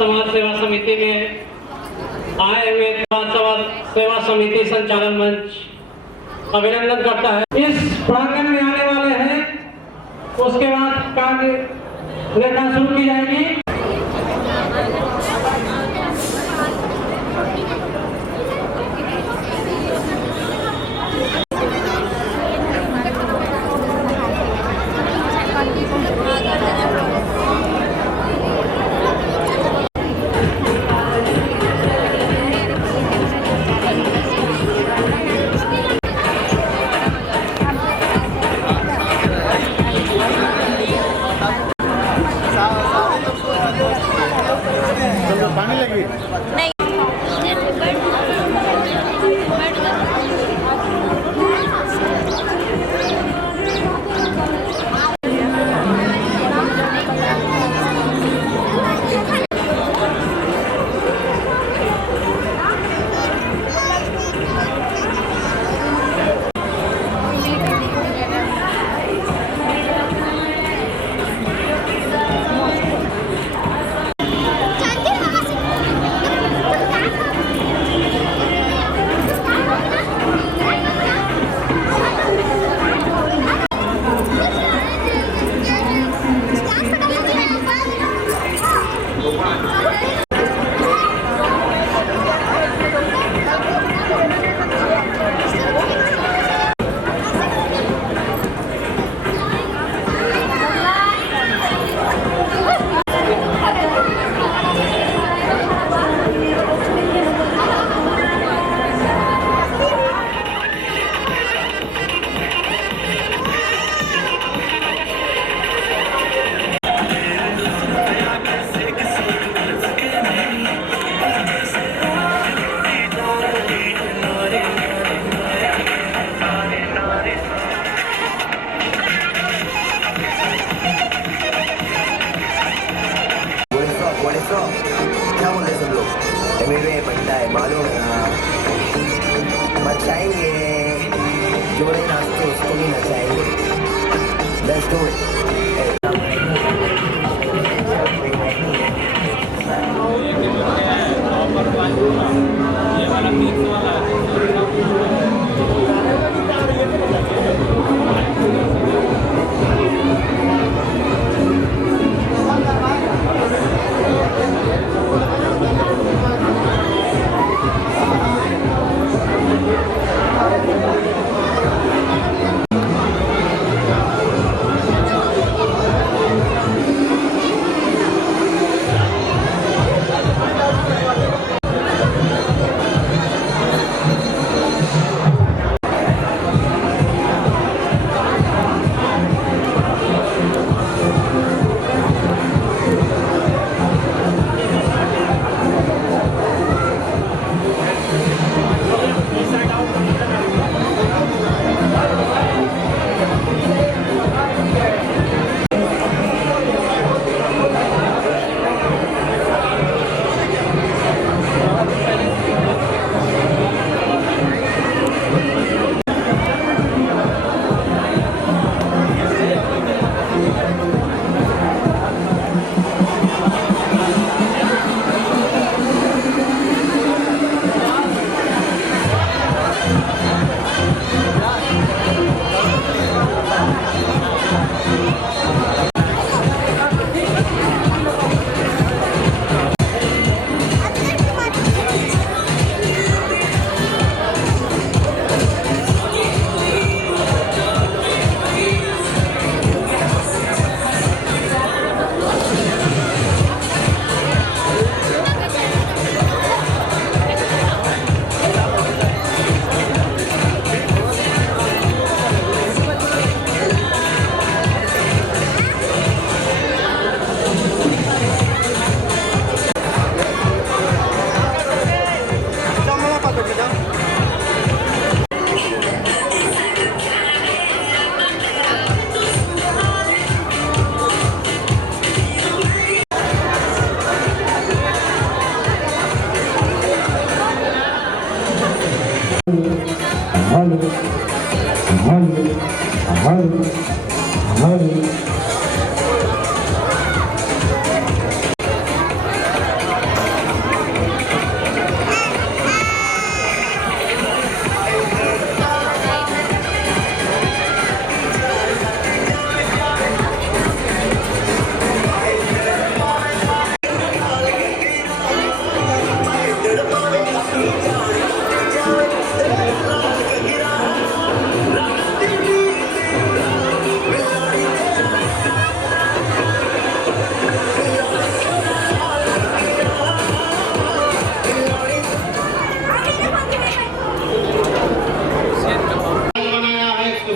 समाज सेवा समिति में आए हुए समाज सेवा समिति संचालन मंच अभिनंदन करता है। इस प्रांगण में आने वाले हैं, उसके बाद कार्य रेखा शुरू की जाएगी। क्या बोलते सब लोग एमवे बनता है मालूम है। बचाएंगे जो नहीं नाचते उसको भी नचाएंगे। Let's do it.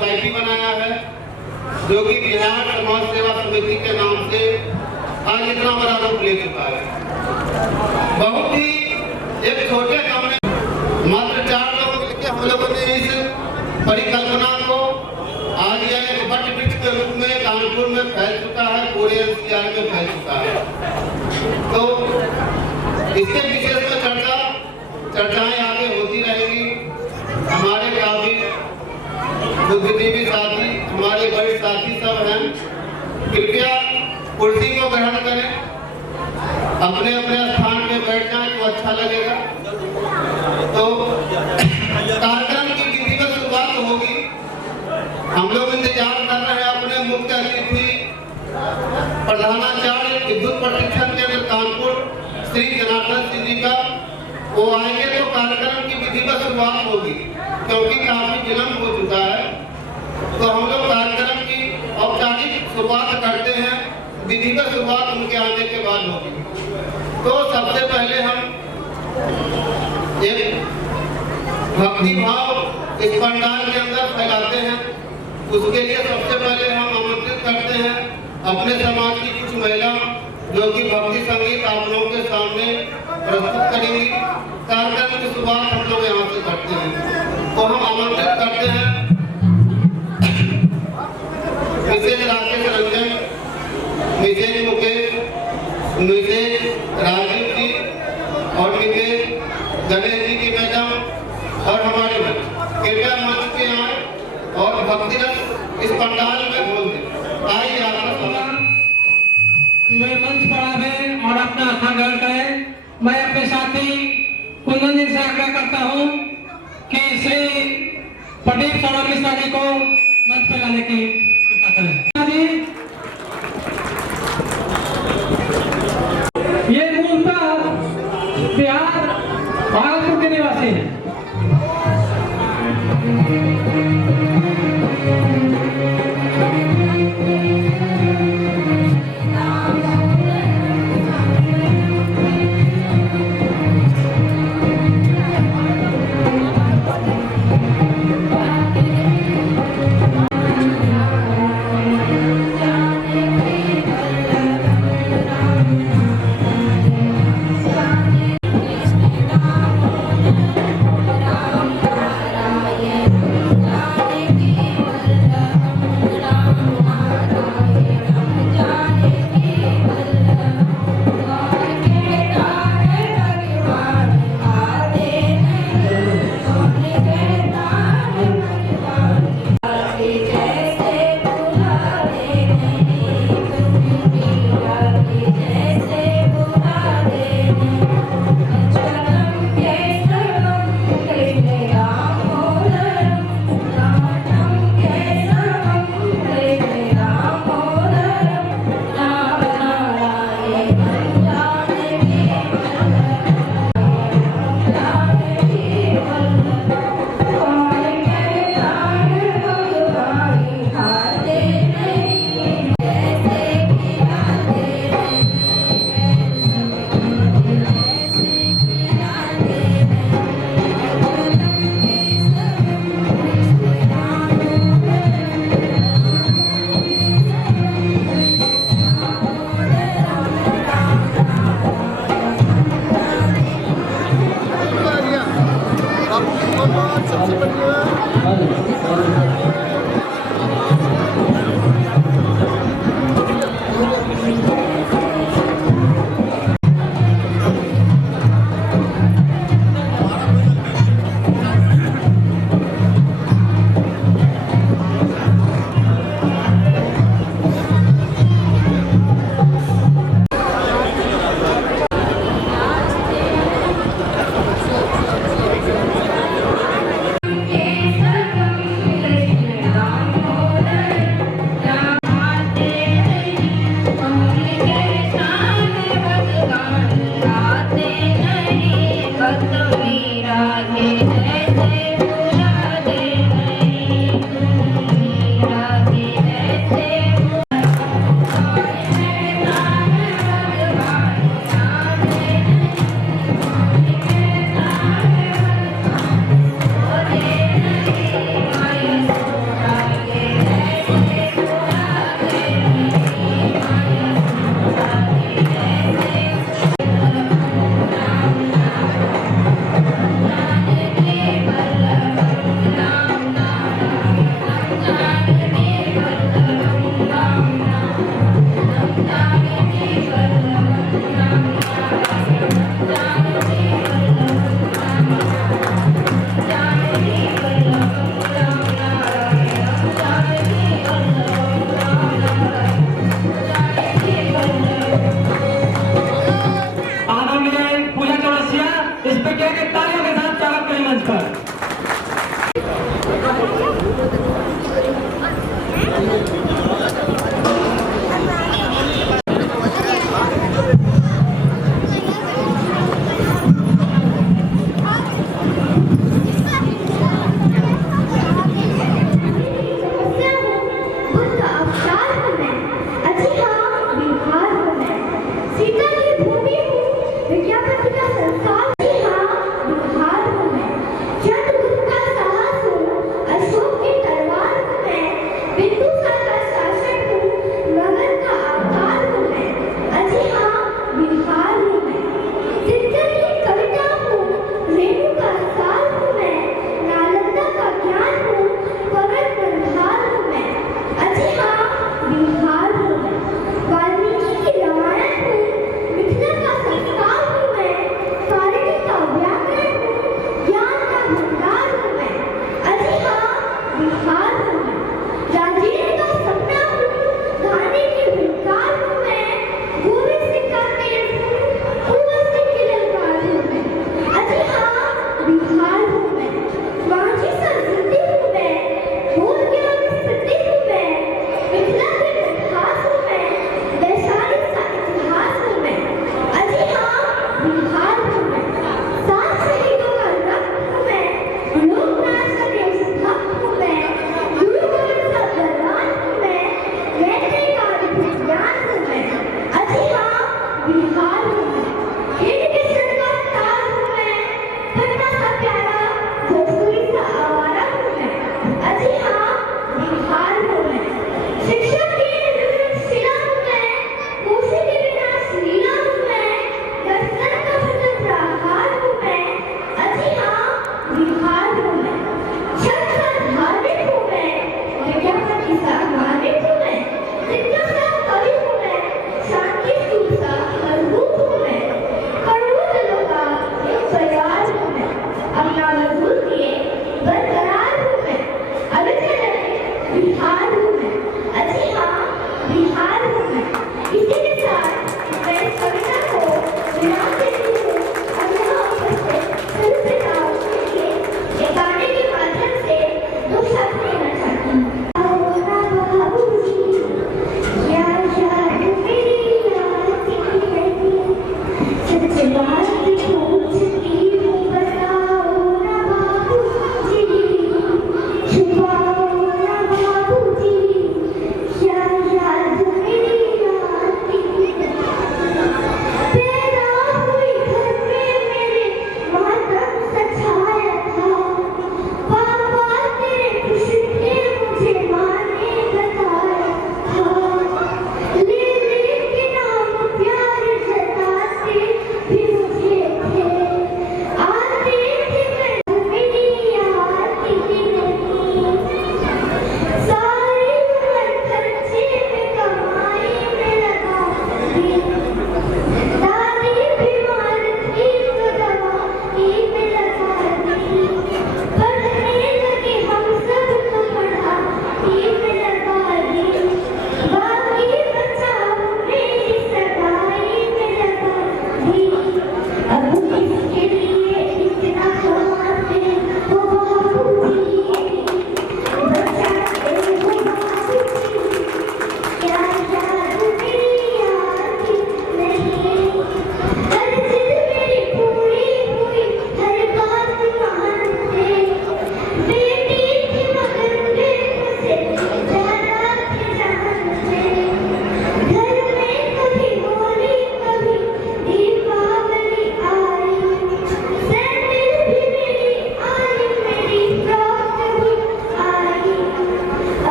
सोसाइटी बनाया है, जो कि बिहार समाज सेवा समिति के नाम से आज इतना बड़ा रूप ले चुका है। बहुत ही एक छोटे कमरे मात्र 4 लोग मिलकर हम लोगों ने इस परिकल्पना को आज यह एक वट वृक्ष के रूप में कानपुर में फैल चुका है, पूरे एनसीआर में फैल चुका है। तो इसके विशेष में चर्चाएं आगे होती रहेंगी। हमारे काफी बुद्धिजीवी साथी, हमारे बड़े साथी सब हैं, कृपया कुर्सी को ग्रहण करें, अपने अपने स्थान पे बैठ जाएं तो अच्छा लगेगा। तो कार्यक्रम की विधिवत शुरुआत होगी। हम लोग इंतजार कर रहे हैं अपने मुख्य अतिथि प्रधानाचार्य विद्युत प्रशिक्षण केंद्र कानपुर श्री जनार्दन सिंह जी का। वो आएंगे तो कार्यक्रम की विधिवत शुरुआत होगी, क्योंकि काफी विलंब हो चुका है। तो हम लोग कार्यक्रम की औपचारिक शुरुआत करते हैं, विधिवत शुरुआत उनके आने के बाद होगी। तो सबसे पहले हम एक भक्ति भाव इस पंडाल के अंदर फैलाते हैं। उसके लिए सबसे पहले हम आमंत्रित करते हैं अपने समाज की कुछ महिला, जो कि भक्ति संगीत आप लोगों के सामने प्रस्तुत करेंगी। कार्यक्रम की शुरुआत हम लोग यहाँ से करते हैं। तो हम आमंत्रित करते हैं Mrs Rakesh Ranjan, Mrs Mukesh, Mrs Rajeev ji और मिसेज गणेश जी की मैडम और हमारे बच्चे कृपया मंच पे आए और भक्ति रस इस पंडाल में बोल दें। आइए आपका मैं मंच पर आवे और अपना स्थान ग्रहण करें। मैं अपने साथी कुंदन जी से आग्रह करता हूं कि श्री प्रदीप सौरभ मिश्रा जी को मंच पर लाने की कृपा करें। ये मूलतः बिहार भागलपुर के निवासी हैं। हूँ मैं, राजेंद्र का सपना हूँ, गाने की हुंकार हूँ मैं, गोविंद सिंह का तेज हूँ, कुंवर सिंह की ललकार हूँ मैं। अजी हाँ, बिहार हूँ मैं, माझी सा जिंदगी हूँ मैं, बोल गया मैं सिद्धि हूँ मैं, मिथिला के मिठास हूँ मैं, वैशाली सा इतिहास हूँ मैं। अजी हाँ, बिहार हूँ मैं, सात शहीदों का रक्त हूँ मैं, लोक नाच का देशभक्त हूँ मैं, गुरु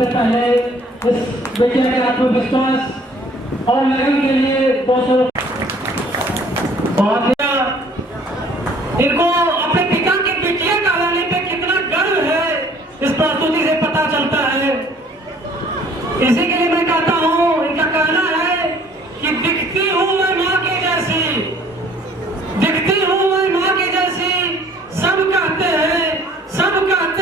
सबसे पहले इस बेटिया के आत्मविश्वास और लगन के लिए 200 इनको अपने पिता की बिटिया कहलाने पे कितना गर्व है इस प्रस्तुति से पता चलता है। इसी के लिए मैं कहता हूँ, इनका कहना है कि दिखती हूँ मैं माँ के जैसी, दिखती हूँ मैं माँ के जैसी, सब कहते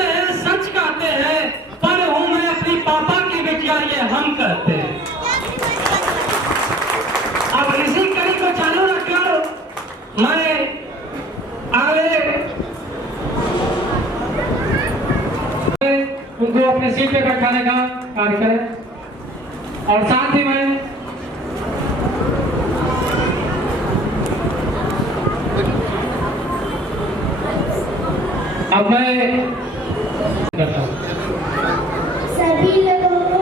हैं सच कहते हैं, पर हूँ मैं अपनी पापा की बिटिया, ये हम कहते हैं। अब इसी कड़ी को चालू रखकर मैं आगे उनको अपने सीट पे बैठाने का कार्य करें और साथ ही में अब मैं करता हूँ सभी लोगों को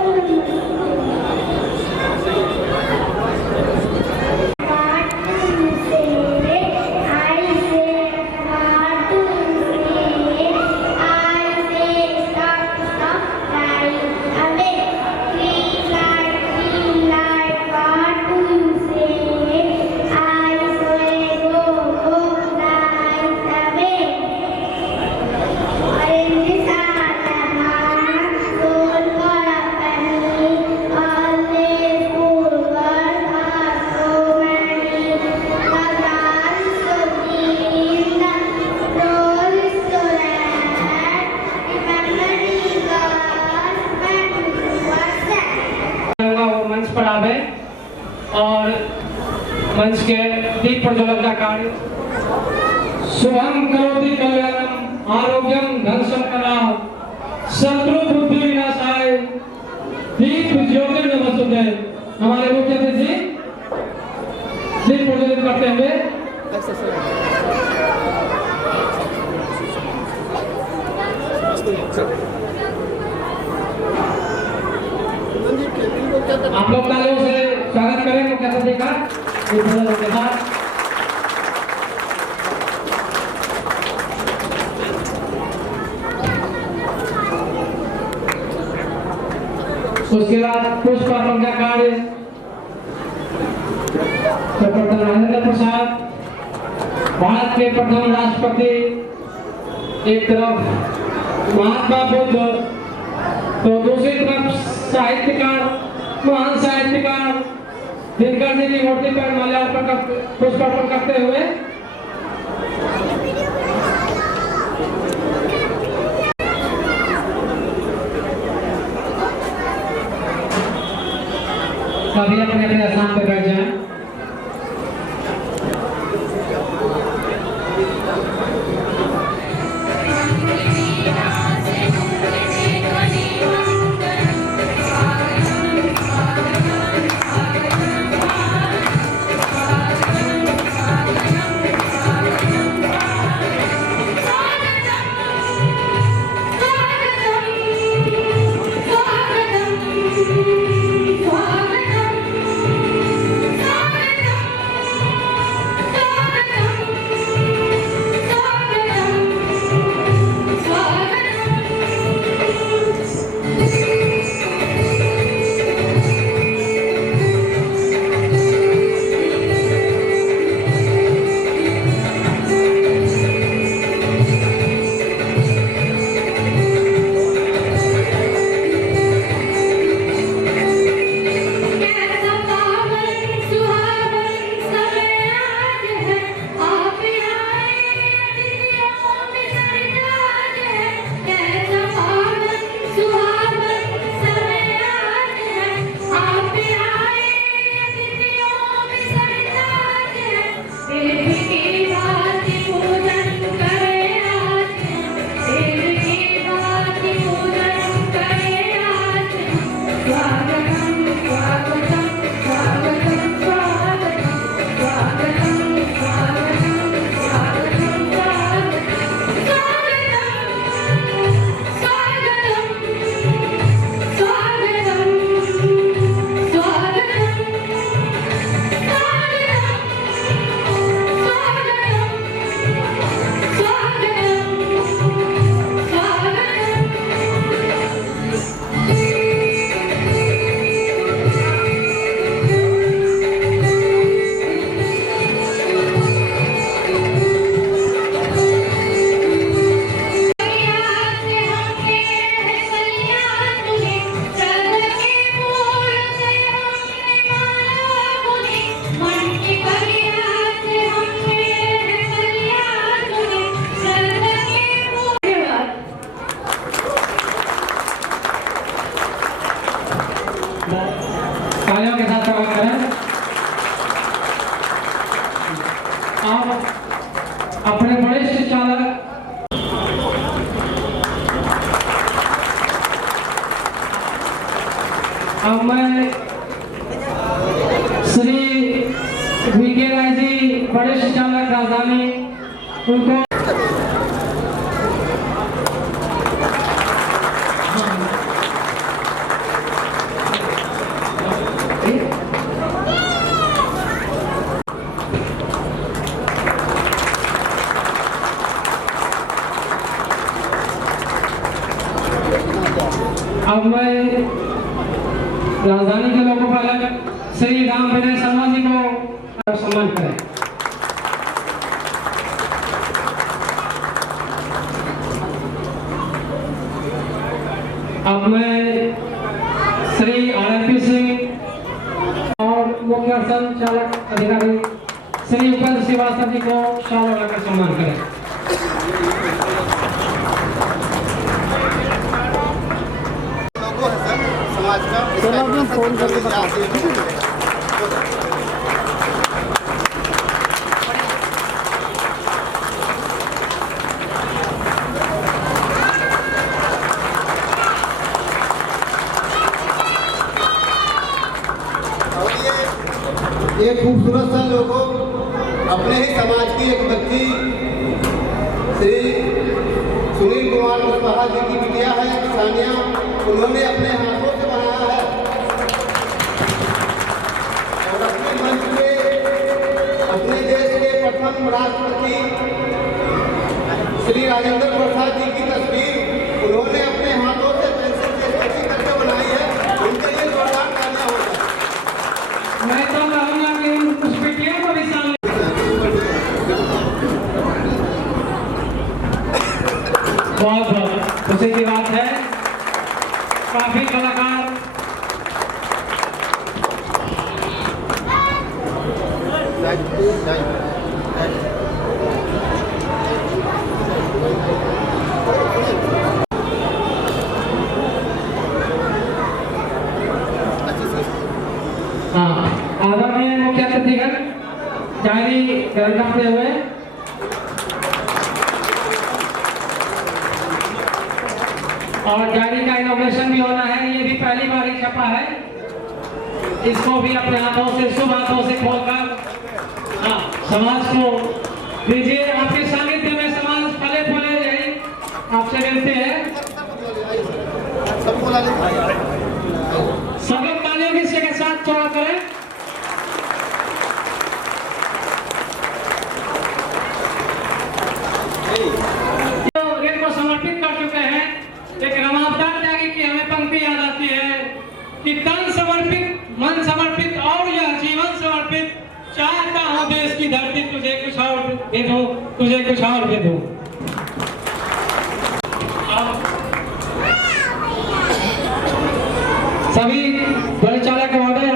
और मंच के दीप प्रज्वलन का कार्य शुभम करोति कल्याणम आरोग्यम धन संपदा शत्रु बुद्धि विनाशाय दीप ज्योति नमस्तुते। हमारे मुख्य अतिथि दीप प्रज्वलित करते हुए आप लोग तालियों से स्वागत करें मुख्य अतिथि का के साथ। उसके बाद पुष्प अर्पण का कार्य डॉक्टर राजेंद्र प्रसाद भारत के प्रथम राष्ट्रपति, एक तरफ महात्मा बुद्ध तो दूसरी तरफ साहित्यकार, महान साहित्यकार दिनकर जी की मूर्ति पर माल्यार्पण पुष्प अर्पण करते हुए सभी अपने अपने स्थान पर बैठ जाएं। और अपने वरिष्ठ चालक अब मैं श्री वीके राय जी वरिष्ठ चालक राजधानी उनको अब मैं राजधानी के लोगों पालक श्री राम विनय शर्मा जी को सम्मान करें। अब मैं श्री आरपी सिंह और मुख्य संचालक अधिकारी श्री उपेंद्र श्रीवास्तव जी को शाल लगाकर सम्मान करें। चलो फोन करके बताते हैं। ये खूबसूरत सा लोगो अपने ही समाज की एक बच्ची श्री सुनील कुमार कुशवाहा जी की बिटिया है सानिया, उन्होंने अपने हाथों से बनाया है और अपने मंच पे अपने देश के प्रथम राष्ट्रपति श्री राजेंद्र प्रसाद जी की तस्वीर उन्होंने अपने हाथों से पेंसिल से स्केचिंग करके बनाई है। उनके लिए जोरदार तालियां हो जाए। मैं तो कहूँगा कि कुछ बेटियों को भी शामिल बहुत बहुत खुशी की बात है। काफी कलाकार आदरणीय मुख्य अतिथिगण जारी ग्रंथ करते हुए और डायरी का इनोवेशन भी होना है। ये भी पहली बार ही छपा है। इसको भी अपने हाथों से शुभ हाथों से खोलकर समाज को दीजिए। आपके सानिध्य में समाज फले फूले रहे आपसे मिलते हैं। सब लोग तालियों की के साथ चौड़ा करें। रेल को समर्पित कर चुके हैं। एक रमावतार त्यागी की हमें पंक्ति याद आती है कि तन समर्पित, मन समर्पित और यह जीवन समर्पित, चाहता हूं देश की धरती तुझे कुछ और दे दूं, तुझे कुछ और दे दूं। सभी परिचालक महोदय,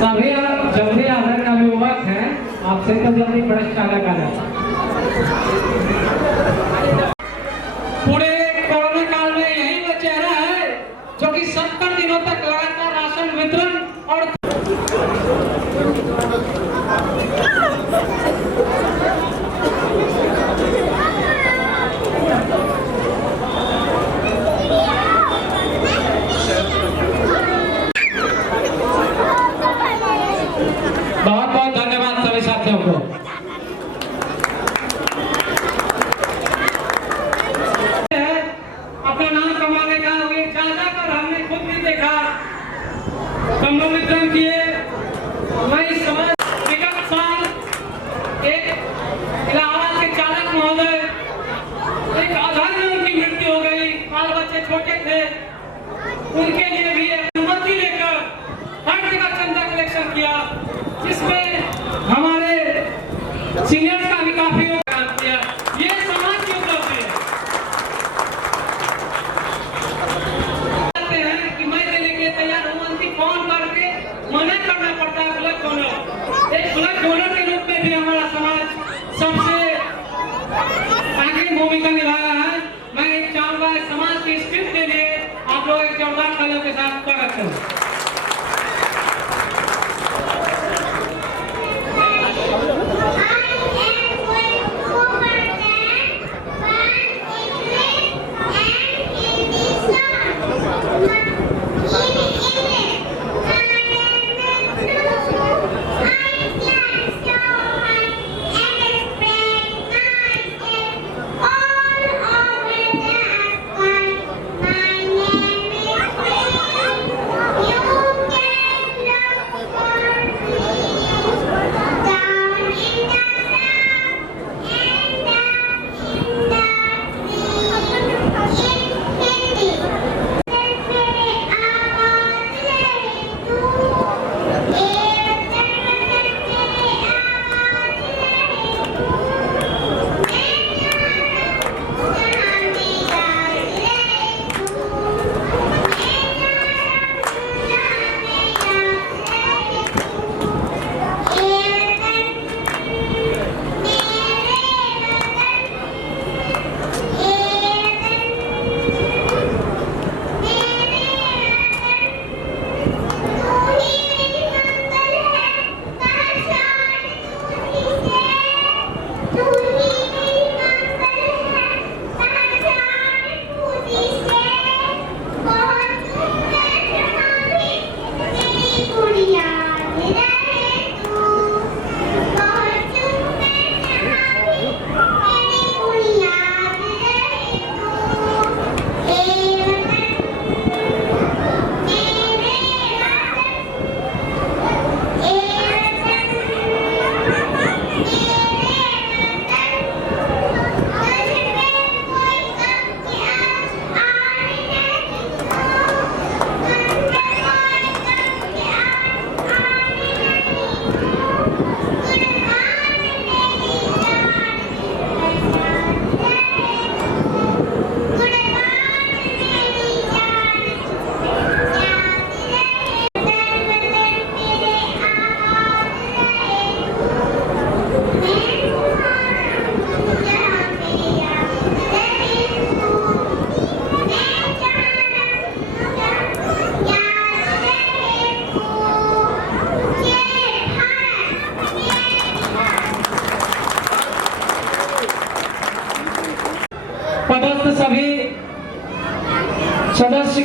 सभी जब भी आदरणीय अभिभावक हैं, आपसे तो जल्दी परिचालक आ जाए। पूरे कोरोना काल में यही वो चेहरा है जो कि 70 दिनों तक लगातार राशन वितरण और बहुत बहुत धन्यवाद सभी साथियों को। अपना नाम कमाने का ज्यादातर हमने खुद भी देखा, संभव वितरण किए। मैं इस समाज विगत साल एक इलाहाबाद के चालक महोदय, एक आधार में उनकी मृत्यु हो गई, बाल बच्चे छोटे थे, उनके लिए भी अनुमति लेकर हर जगह चंदा कलेक्शन किया, जिसमें हमारे सीनियर्स का भी काफी योगदान किया। ये समाज की उपलब्धि है। कि मैं देने के लिए तैयार हूं, अंतिम फोन करके मना करना पड़ता है ब्लड डोनर। एक ब्लड डोनर के रूप में भी हमारा समाज सबसे आगे भूमिका निभाया है। मैं चाहूंगा समाज की स्थिति के लिए आप लोग एक जोरदार तालियों के साथ स्वागत करें। I am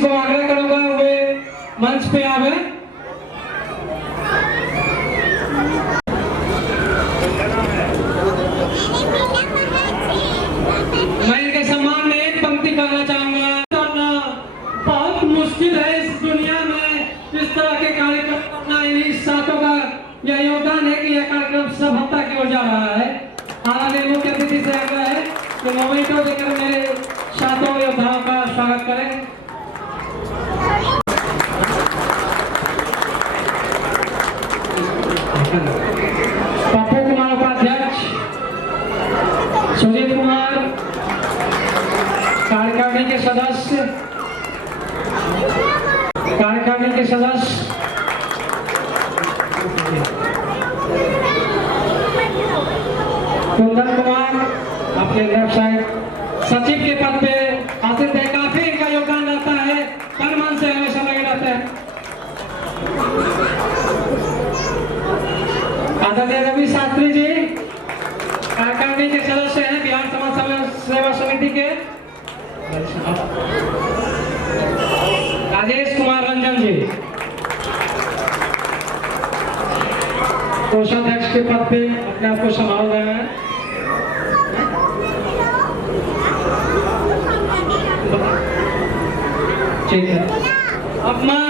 को आग्रह करूंगा वे मंच पे आवे। मैं इनके सम्मान में एक पंक्ति कहना चाहूंगा। करना बहुत मुश्किल है इस दुनिया में, इस तरह के कार्यक्रम करना। इन्हीं साथों का यह योगदान है कि यह कार्यक्रम सफलता की ओर जा रहा है। आदरणीय मुख्य अतिथि से आग्रह है कि मोमेंटो देकर मेरे सातों योद्धाओं का स्वागत करें। पप्पू कुमार उपाध्यक्ष, सुजीत कुमार कार्यकारिणी के सदस्य, कुंदन कुमार आपके लेफ्ट साइड सचिव के पद पे आसित है। काफी इनका योगदान रहता है, तन मन से हमेशा लगे रहते हैं। आदरणीय रवि शास्त्री जी कार्यकारिणी के सदस्य हैं, बिहार समाज सेवा समिति के। राजेश कुमार रंजन जी कोषाध्यक्ष के पद पे अपने आप को संभाल रहे हैं। ठीक है, अब मैं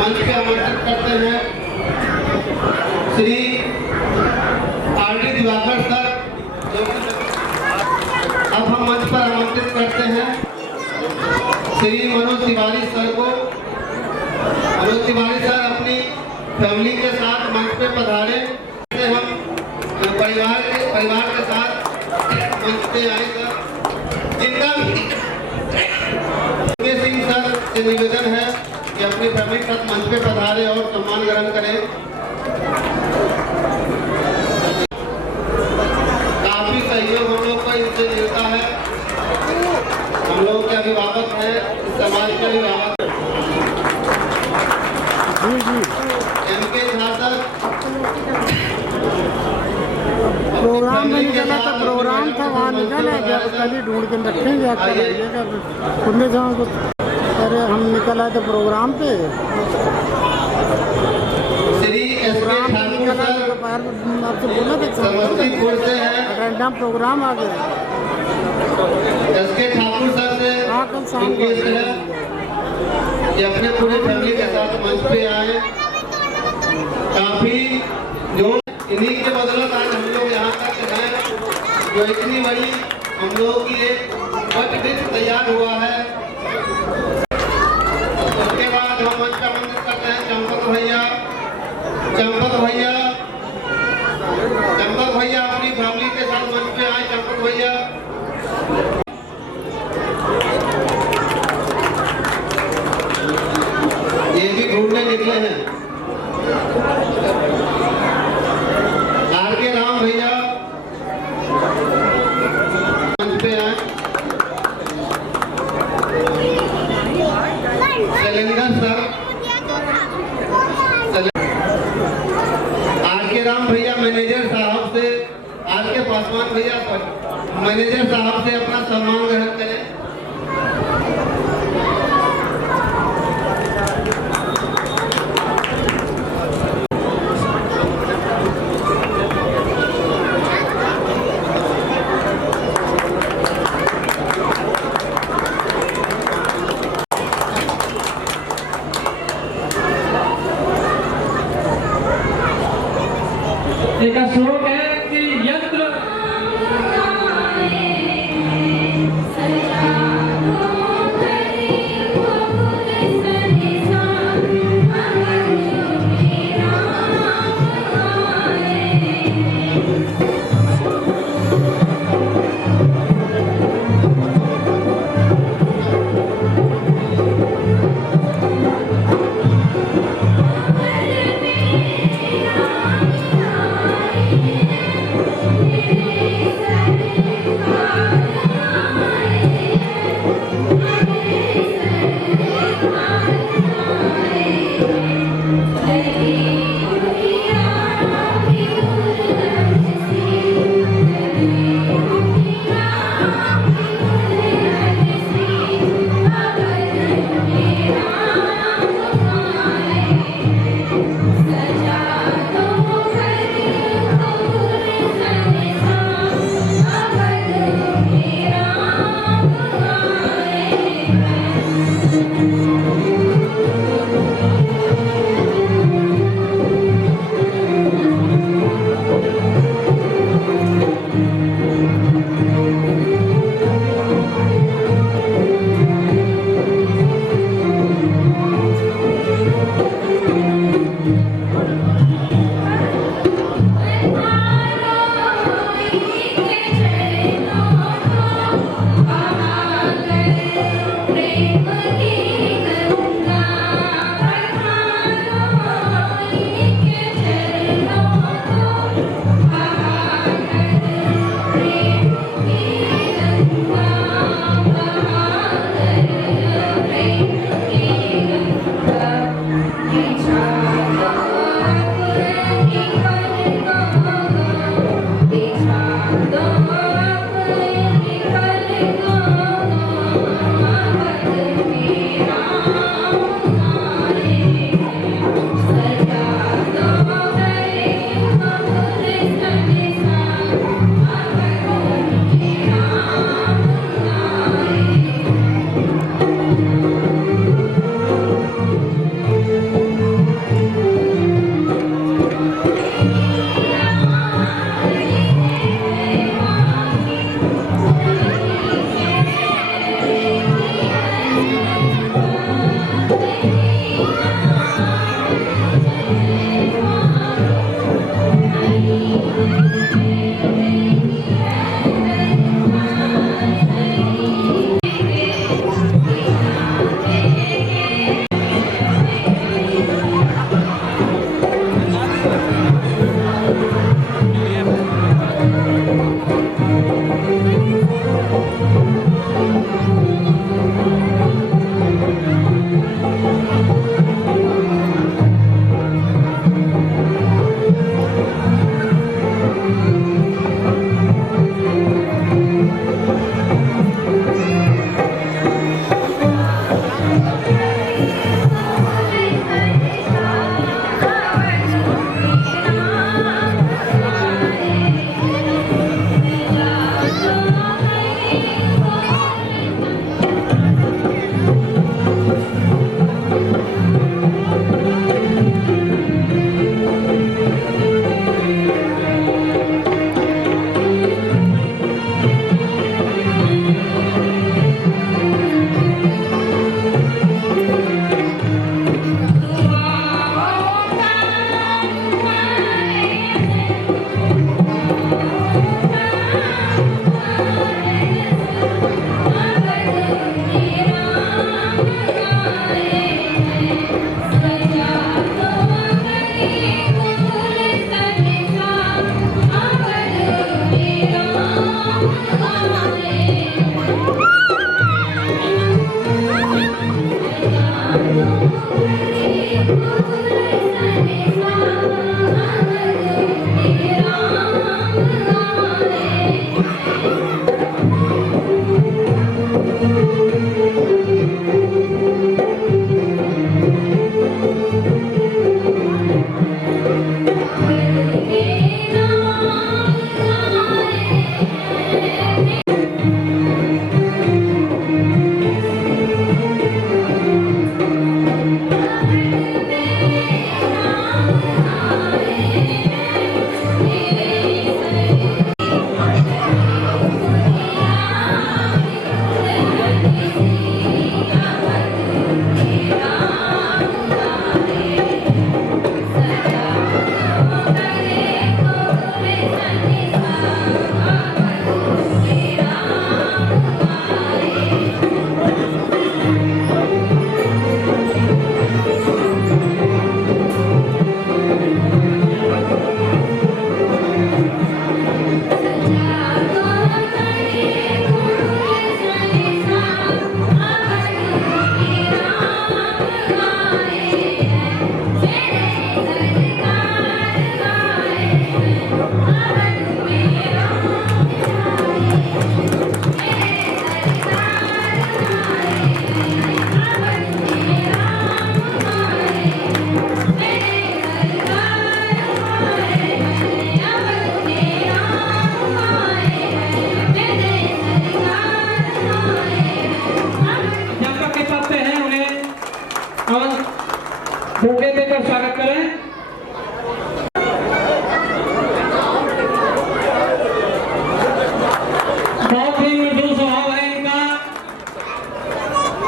मंच पे आमंत्रित करते हैं श्री आर.डी. दिवाकर सर। अब हम मंच पर आमंत्रित करते हैं श्री मनोज तिवारी सर को। मनोज तिवारी सर अपनी फैमिली के साथ मंच पे पधारे। हम परिवार के साथ मंच पे आए सर। जिनका सिंह सर से निवेदन है कि अपनी फैमिली के साथ मंच पे पधारे और सम्मान ग्रहण करें। काफी सहयोग हम लोग को इनसे मिलता है। हम लोग के अभिभावक हैं, समाज के अभिभावक। एमके झा सर प्रोग्राम में निकला था, प्रोग्राम था वहाँ निकला जब कल ढूंढ के रखेंगे। अरे हम निकल आए थे प्रोग्राम पे। श्री प्रोग्राम पे निकला दोपहर आपसे बोला समस्तीपुर से है। रैंडम प्रोग्राम आ गया। एसके ठाकुर सर से कल शाम रिक्वेस्ट है कि अपने पूरे फैमिली के साथ मंच पे आए। काफी जो इन्हीं के बदौलत आज हम लोग यहाँ तक हैं, जो इतनी बड़ी हम लोगों की एक वट वृक्ष तैयार हुआ है। उसके बाद हम मंच का आमंत्रित करते हैं चंपक भैया अपनी फैमिली के साथ मंच पे आए। चंपक भैया ये भी ढूंढने निकले हैं। आर.के. राम भैया मंच पे आए। Shailendra sir, R K. राम भैया मैनेजर साहब से, आर.के. पासवान भैया मैनेजर साहब से अपना सम्मान ग्रहण करें। एक श्लोक है कि यत्र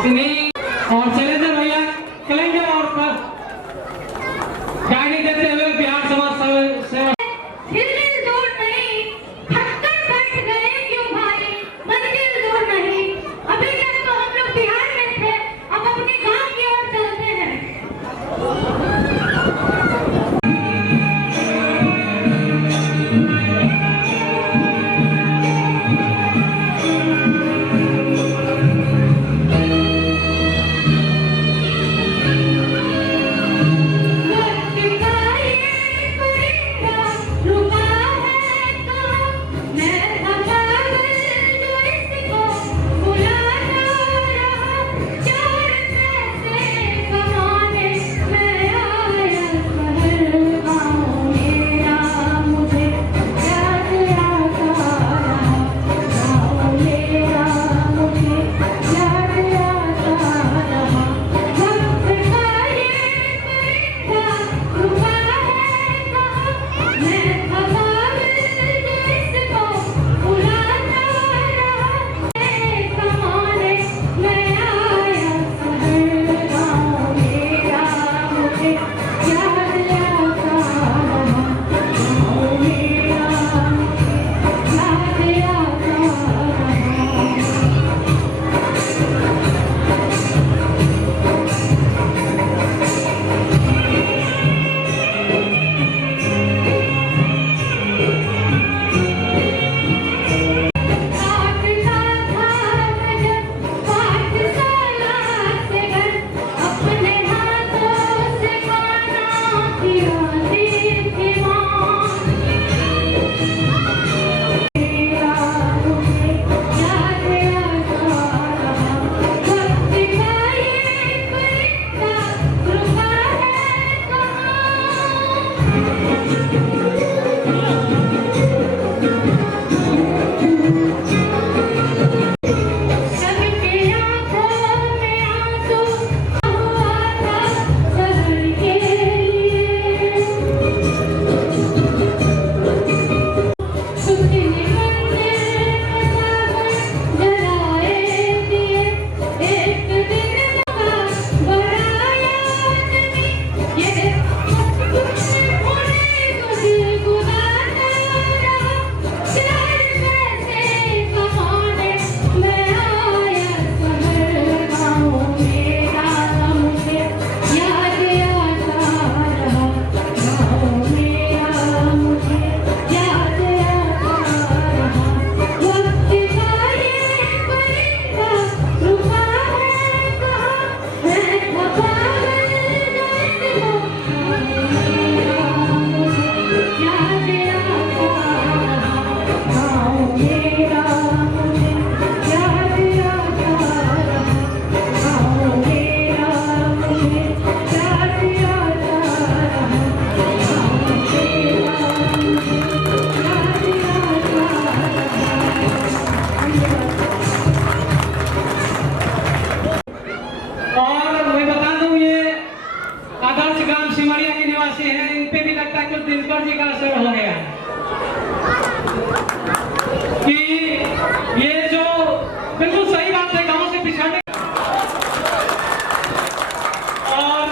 नहीं और शैलेंद्र भैया कलेंगे और गाड़ी देते हुए बिहार समाज सेवा हिल दूर नहीं, थककर बैठ गए क्यों भाई, मंजिल दूर नहीं। अभी तक तो हम लोग बिहार में थे, अब अपने गांव की ओर चलते हैं। दिनकर जी का असर हो गया कि ये जो बिल्कुल सही बात है, गांव से पिछड़ने और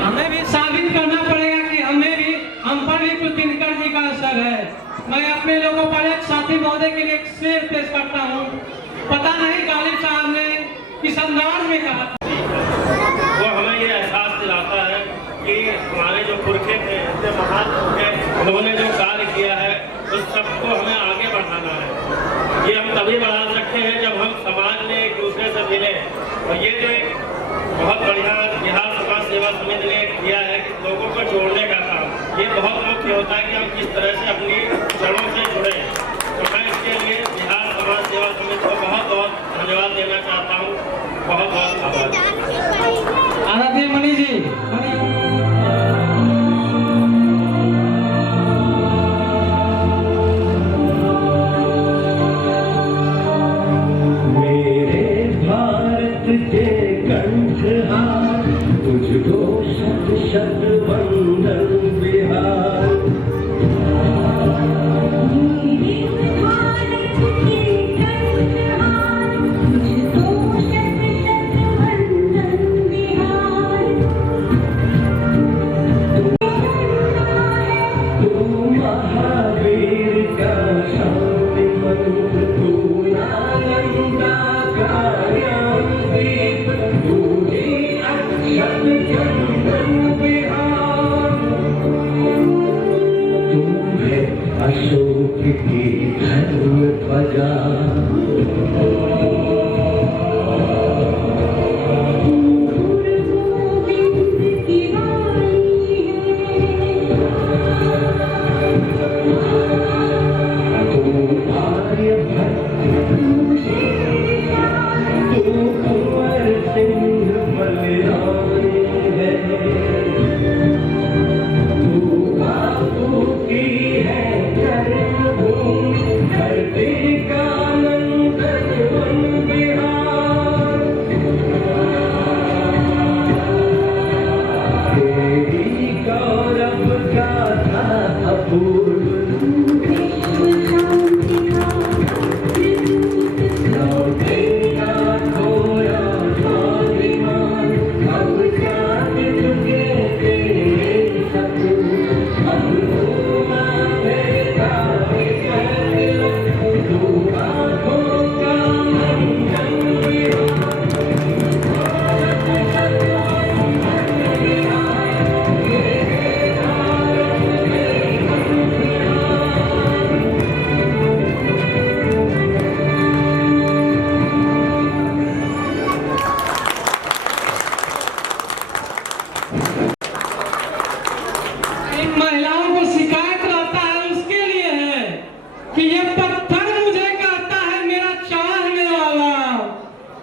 हमें भी साबित करना पड़ेगा कि हम पर भी कुछ दिनकर जी का असर है। मैं अपने लोगों पर एक साथी महोदय के लिए एक शेर पेश करता हूँ। पता नहीं गालिब साहब ने किस अंदाज में कहा, वो हमें ये एहसास दिलाता है कि हमारे जो पुरखे थे, इतने महान थे, उन्होंने जो कार्य किया है उस सबको हमें आगे बढ़ाना है। ये हम तभी बढ़ा सकते हैं जब हम समाज में एक दूसरे से मिले। और ये जो एक बहुत बढ़िया बिहार समाज सेवा समिति ने किया है कि लोगों को जोड़ने का काम, ये बहुत मुख्य होता है कि हम किस तरह से अपनी जड़ों से जुड़े। तो मैं इसके लिए बिहार समाज सेवा समिति को बहुत बहुत धन्यवाद देना चाहता हूँ। बहुत बहुत आभार। आराध्य मणि जी, तुझको शत शत वंदन बिहार। भारत के कंठ हार, तुझको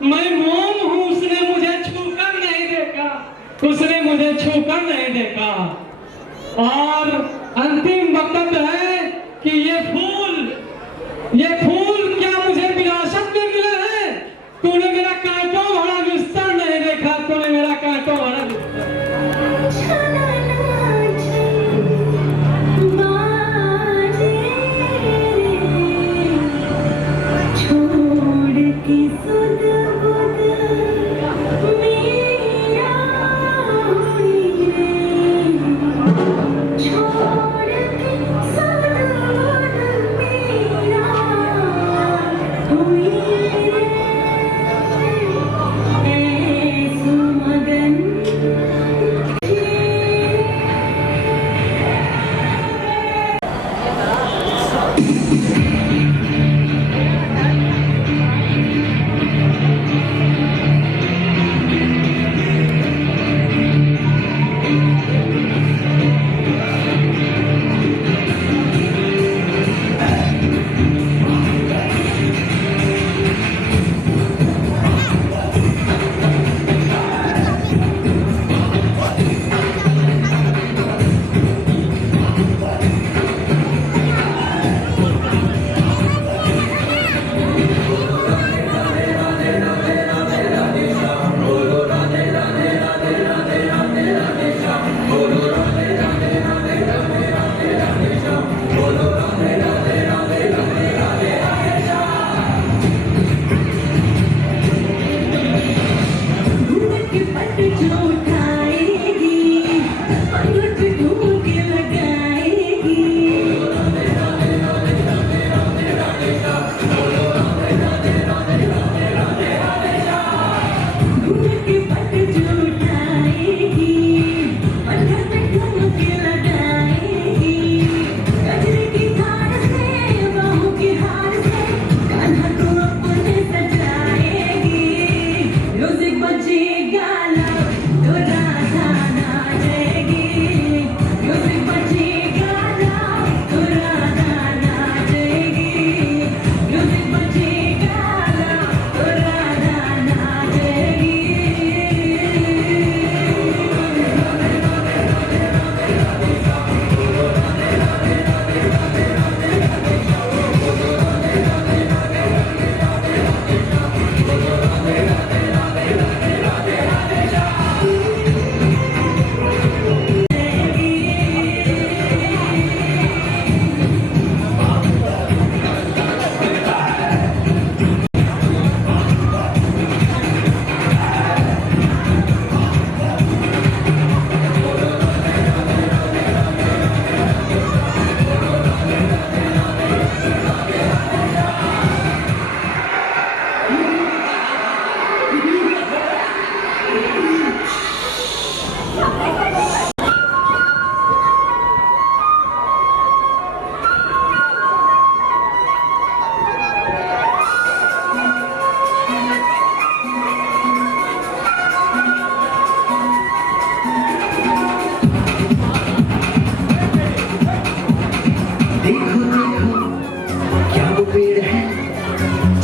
मैं मोम हूँ, उसने मुझे छूकर नहीं देखा, उसने मुझे छूकर नहीं देखा। और अंतिम वक्तव्य है कि ये फूल क्या मुझे विरासत में मिले हैं? तूने मेरा कांटों भरा बिस्तर नहीं देखा, तूने मेरा कांटों भरा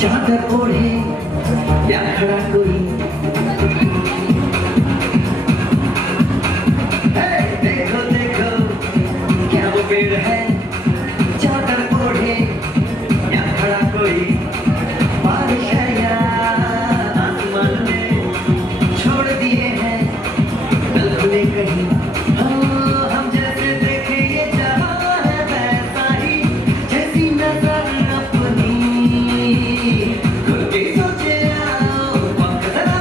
चादर ओढ़े या खड़ा कोई, देखो देखो क्या वो पेड़ है, चादर ओढ़े या खड़ा कोई, बारिश है या आसमान में छोड़ दिए हैं कल खुले कहीं। हम जैसे देखे ये जहां है वैसा ही, जैसी नजर अपनी खुद की सोचे आओ, वक्त जरा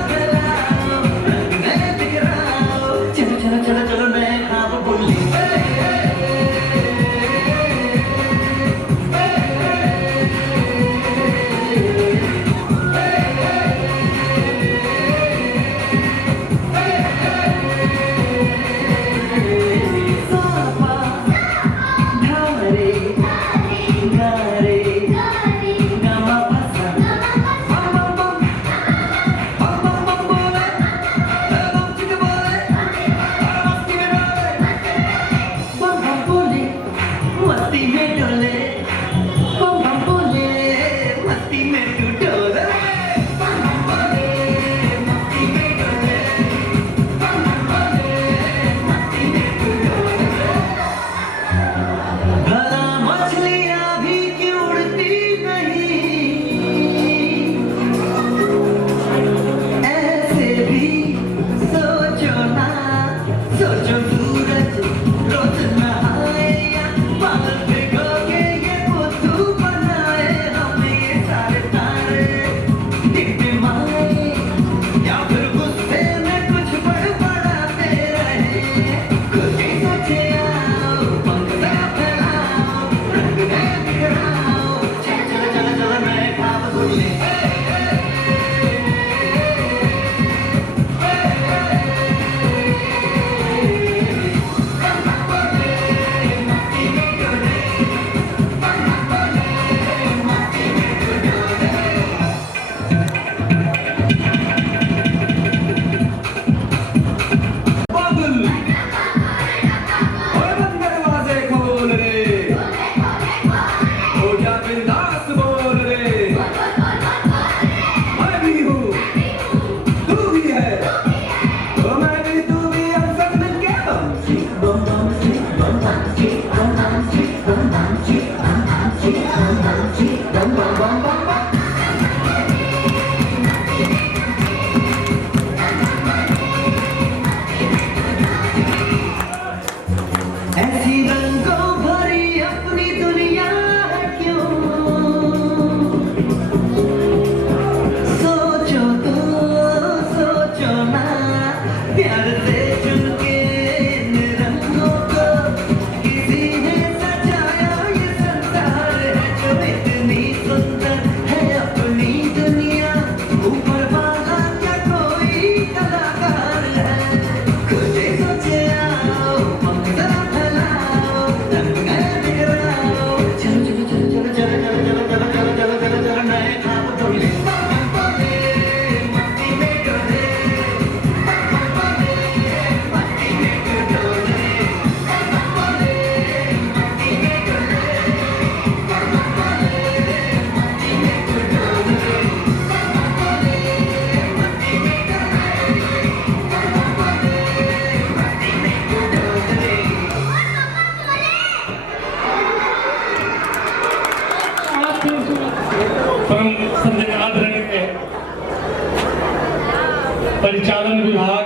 परिचालन विभाग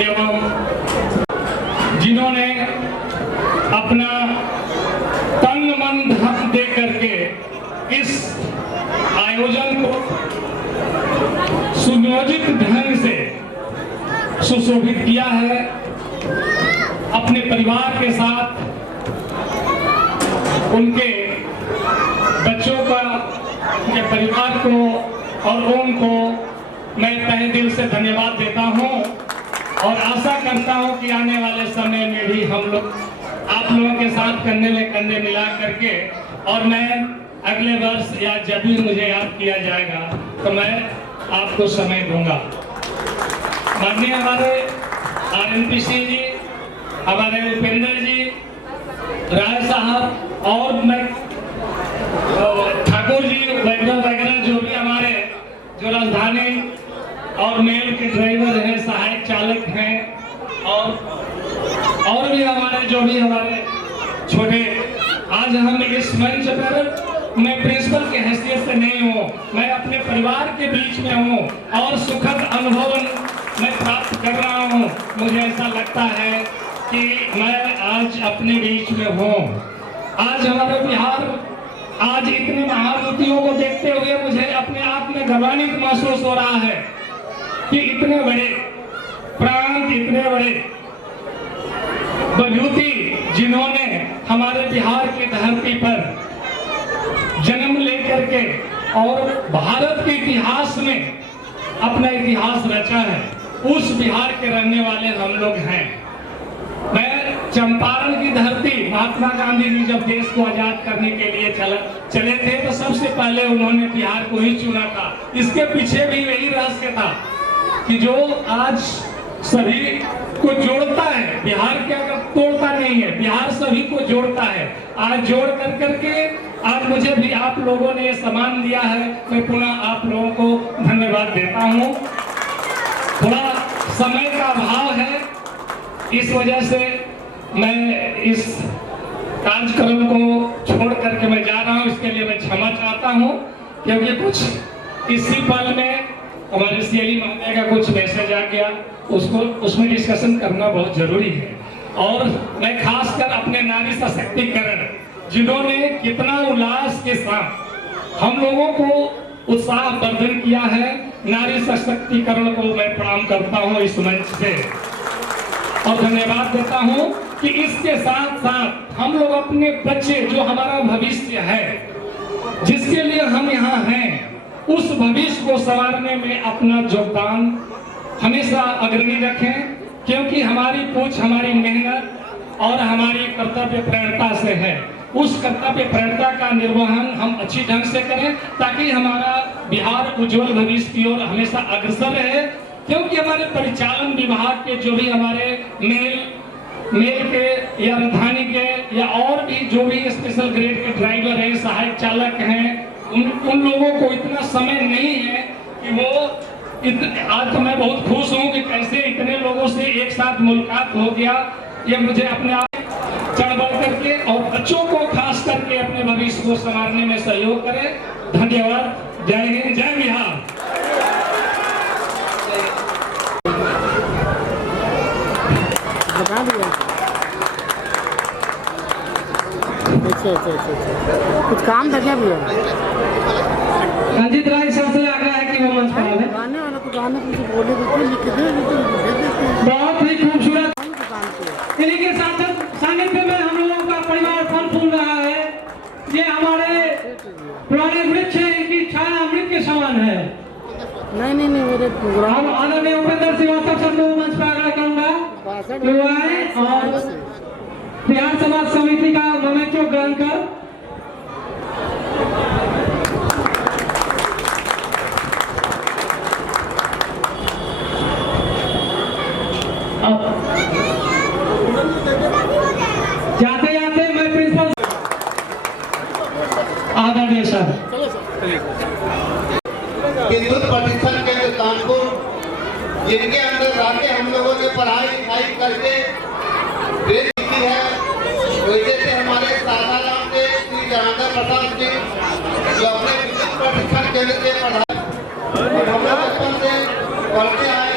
एवं जिन्होंने अपना तन मन धन दे करके इस आयोजन को सुनियोजित ढंग से सुशोभित किया है। अपने परिवार के साथ उनके बच्चों का, उनके परिवार को और उनको मैं तहे दिल से धन्यवाद देता हूं और आशा करता हूं कि आने वाले समय में भी हम लोग आप लोगों के साथ कंधे में कंधे मिला करके, और मैं अगले वर्ष या जब भी मुझे याद किया जाएगा तो मैं आपको समय दूंगा। माननीय हमारे RNPC जी, हमारे उपेंद्र जी, राय साहब और मैं ठाकुर जी वगैरह जो भी हमारे जो राजधानी और मेल के ड्राइवर हैं, सहायक चालक हैं और भी हमारे जो भी हमारे छोटे, आज हम इस मंच पर मैं प्रिंसिपल की हैसियत से नहीं हूँ, मैं अपने परिवार के बीच में हूँ और सुखद अनुभव मैं प्राप्त कर रहा हूँ। मुझे ऐसा लगता है कि मैं आज अपने बीच में हूँ। आज हमारा बिहार आज इतने महारथियों को देखते हुए मुझे अपने आप में गौरवान्वित महसूस हो रहा है कि इतने बड़े प्रांत, इतने बड़े विभूति जिन्होंने हमारे बिहार की धरती पर जन्म लेकर के और भारत के इतिहास में अपना इतिहास रचा है, उस बिहार के रहने वाले हम लोग हैं। मैं चंपारण की धरती, महात्मा गांधी जी जब देश को आजाद करने के लिए चले थे तो सबसे पहले उन्होंने बिहार को ही चुना था। इसके पीछे भी यही रहस्य था कि जो आज सभी को जोड़ता है, बिहार के अगर तोड़ता नहीं है, बिहार सभी को जोड़ता है। आज जोड़ कर करके आज मुझे भी आप लोगों ने ये सम्मान दिया है, मैं पुनः आप लोगों को धन्यवाद देता हूँ। थोड़ा समय का अभाव है, इस वजह से मैं इस कार्यक्रम को छोड़ करके मैं जा रहा हूँ, इसके लिए मैं क्षमा चाहता हूँ, क्योंकि कुछ इसी पल में हमारे सीएली महोदय का कुछ मैसेज आ गया, उसमें डिस्कशन करना बहुत जरूरी है। और मैं खासकर अपने नारी सशक्तिकरण, जिन्होंने कितना उल्लास के साथ हम लोगों को उत्साह वर्धन किया है, नारी सशक्तिकरण को मैं प्रणाम करता हूँ इस मंच से और धन्यवाद देता हूँ कि इसके साथ साथ हम लोग अपने बच्चे, जो हमारा भविष्य है, जिसके लिए हम यहाँ हैं, उस भविष्य को संवारने में अपना योगदान हमेशा अग्रणी रखें, क्योंकि हमारी पूछ हमारी मेहनत और हमारी कर्तव्य प्रेरणा से है। उस कर्तव्य प्रेरणा का निर्वहन हम अच्छी ढंग से करें ताकि हमारा बिहार उज्जवल भविष्य की ओर हमेशा अग्रसर रहे। क्योंकि हमारे परिचालन विभाग के जो भी हमारे मेल के या राजधानी के या और भी जो भी स्पेशल ग्रेड के ड्राइवर हैं, सहायक चालक हैं, उन लोगों को इतना समय नहीं है कि वो आज तो मैं बहुत खुश हूँ कि कैसे इतने लोगों से एक साथ मुलाकात हो गया। ये मुझे अपने आप चढ़ बढ़ करके और बच्चों को खास करके अपने भविष्य को संवारने में सहयोग करें। धन्यवाद। जय हिंद, जय बिहार। बता दिया। अच्छा। कुछ काम था क्या भैया? रंजित राय सर से आग्रह है कि वो मंच पर आवे। गाने वाला तो गाने कुछ बोले तो लिख दे, बहुत ही खूबसूरत। इन्हीं के सानिध्य में हम लोगों का परिवार फल फूल रहा है। ये हमारे पुराने वृक्ष है, इनकी छाया अमृत के समान है। नहीं मेरे प्रोग्राम आदरणीय उपेंद्र श्रीवास्तव सर को मंच पर आग्रह करूंगा कि वो आए और बिहार समाज समिति का मोमेंटो ग्रहण कर जाते जाते मैं प्रिंसिपल आदरणीय सर विद्युत प्रशिक्षण केंद्र कानपुर, जिनके अंदर जाके हम लोगों ने पढ़ाई लिखाई करके ट्रेन की है, वैसे से हमारे सासाराम के श्री जहांगीर प्रसाद जी जो अपने विद्युत प्रशिक्षण केंद्र के पढ़ाई हम लोग बचपन से पढ़ते आए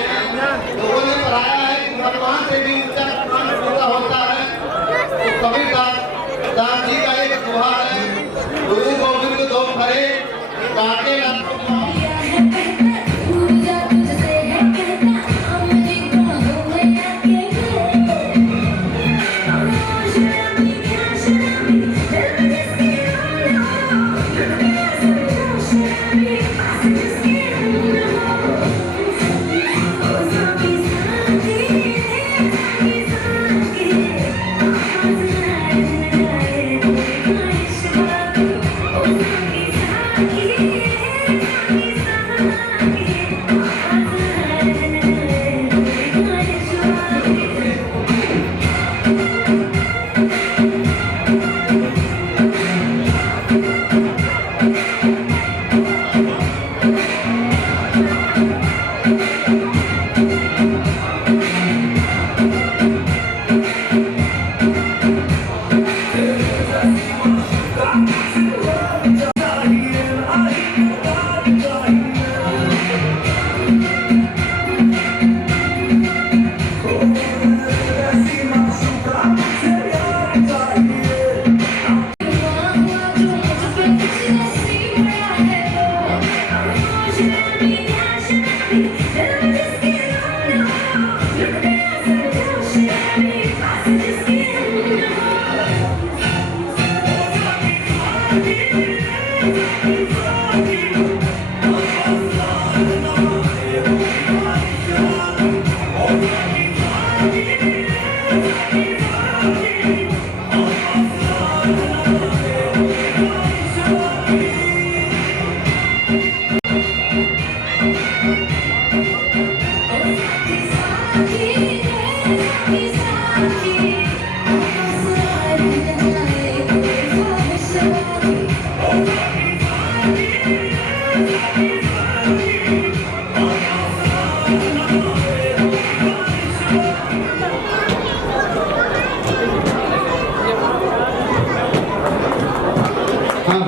हाँ,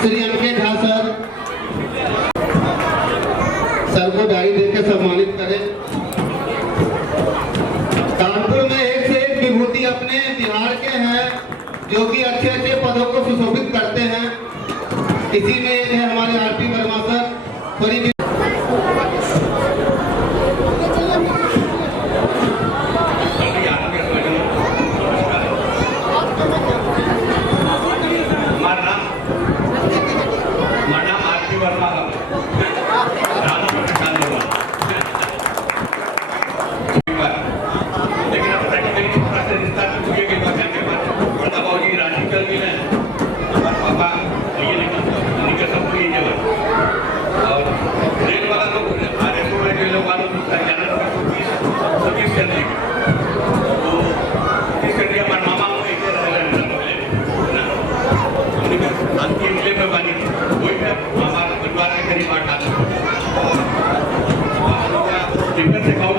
श्री अंकित झा सर को डायरी देकर सम्मानित करें। कानपुर में एक से एक विभूति अपने बिहार के हैं जो कि अच्छे अच्छे पदों को सुशोभित करते हैं। इसी में एक है हमारे आरपी वर्मा सर। थोड़ी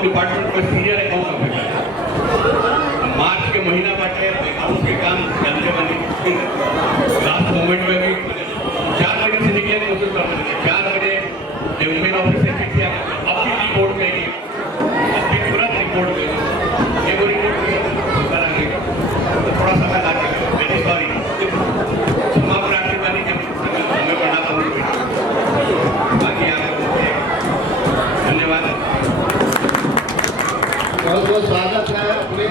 डिपार्टमेंट में सीनियर अकाउंट मार्च के महीना बाटे अकाउंट के काम चलते बने। लास्ट मोमेंट में भी 4 बजे से निकले कोशिश कर रहे थे। 4 बजे मेन ऑफिस से फिर अपनी रिपोर्ट गई, अपनी तुरंत रिपोर्ट गई। ये वो रिपोर्ट करांगे तो थोड़ा समय लगेगा। वेरी सॉरी, हम आप राष्ट्रीय वाली के हमें पढ़ना पड़ेगा। बाकी आपको धन्यवाद, बहुत बहुत स्वागत है पूरे।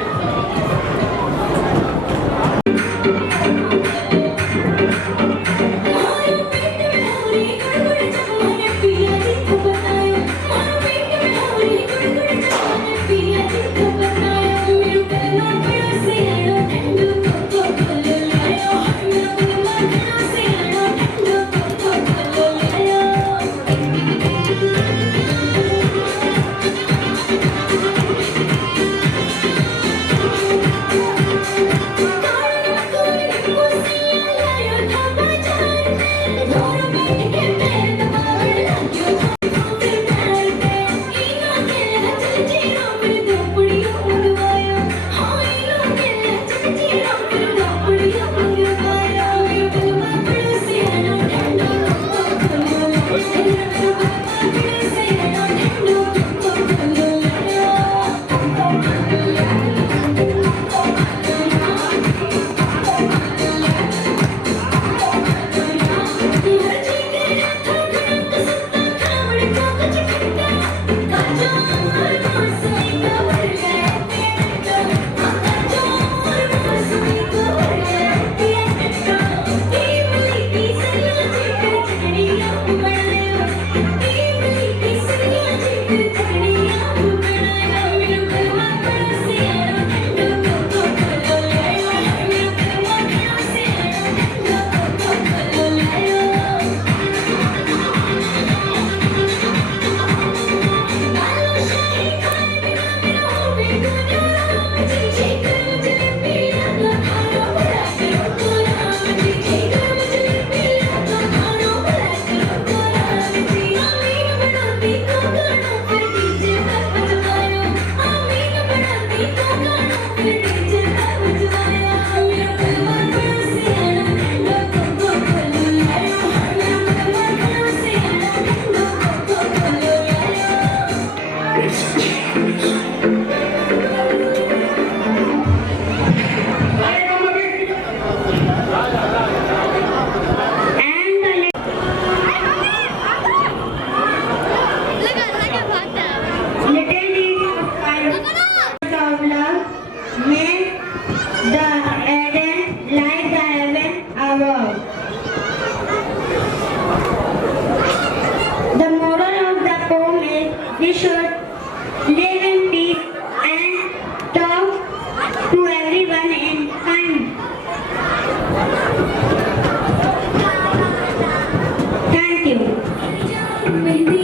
We should live in peace and talk to everyone in kind. Thank you.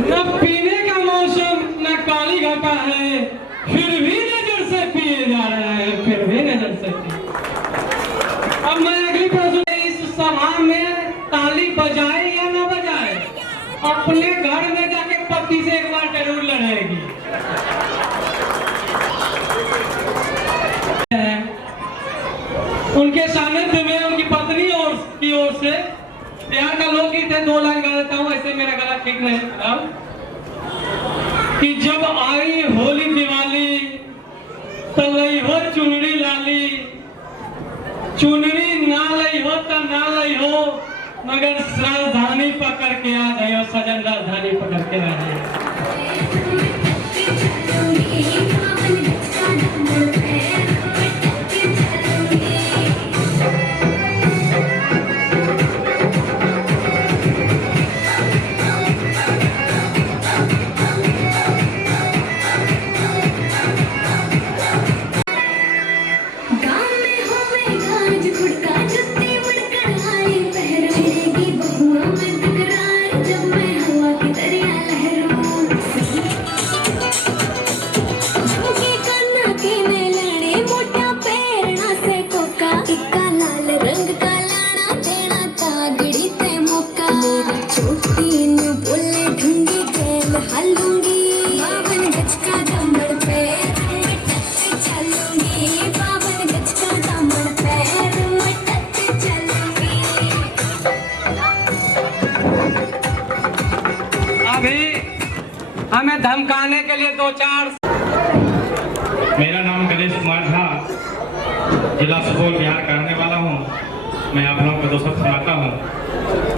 न पीने का मौसम न काली घटा है, फिर भी नजर से पिए जा रहे हैं, फिर भी नजर से पिए। अब मैं अगली प्रश्न, इस सभा में ताली बजाए या न बजाए, अपने घर में जाके पति से एक बार जरूर लड़ेगी। उनके सानिध्य में उनकी पत्नी और की ओर से प्यार का लोकगीत है, 2 लाइन गा देता हूँ, ऐसे मेरा गला ठीक नहीं अब। कि जब आई होली दिवाली तो लई हो चुनरी लाली, चुनरी ना लई हो तो ना लई हो, मगर राजधानी पकड़ के आ जाए, सजन राजधानी पकड़ के आ जाए। हमें धमकाने के लिए 2-4। मेरा नाम गणेश कुमार झा, जिला सुपौल बिहार का रहने वाला हूँ। मैं आप लोगों को 2 शब्द सुनाता हूँ।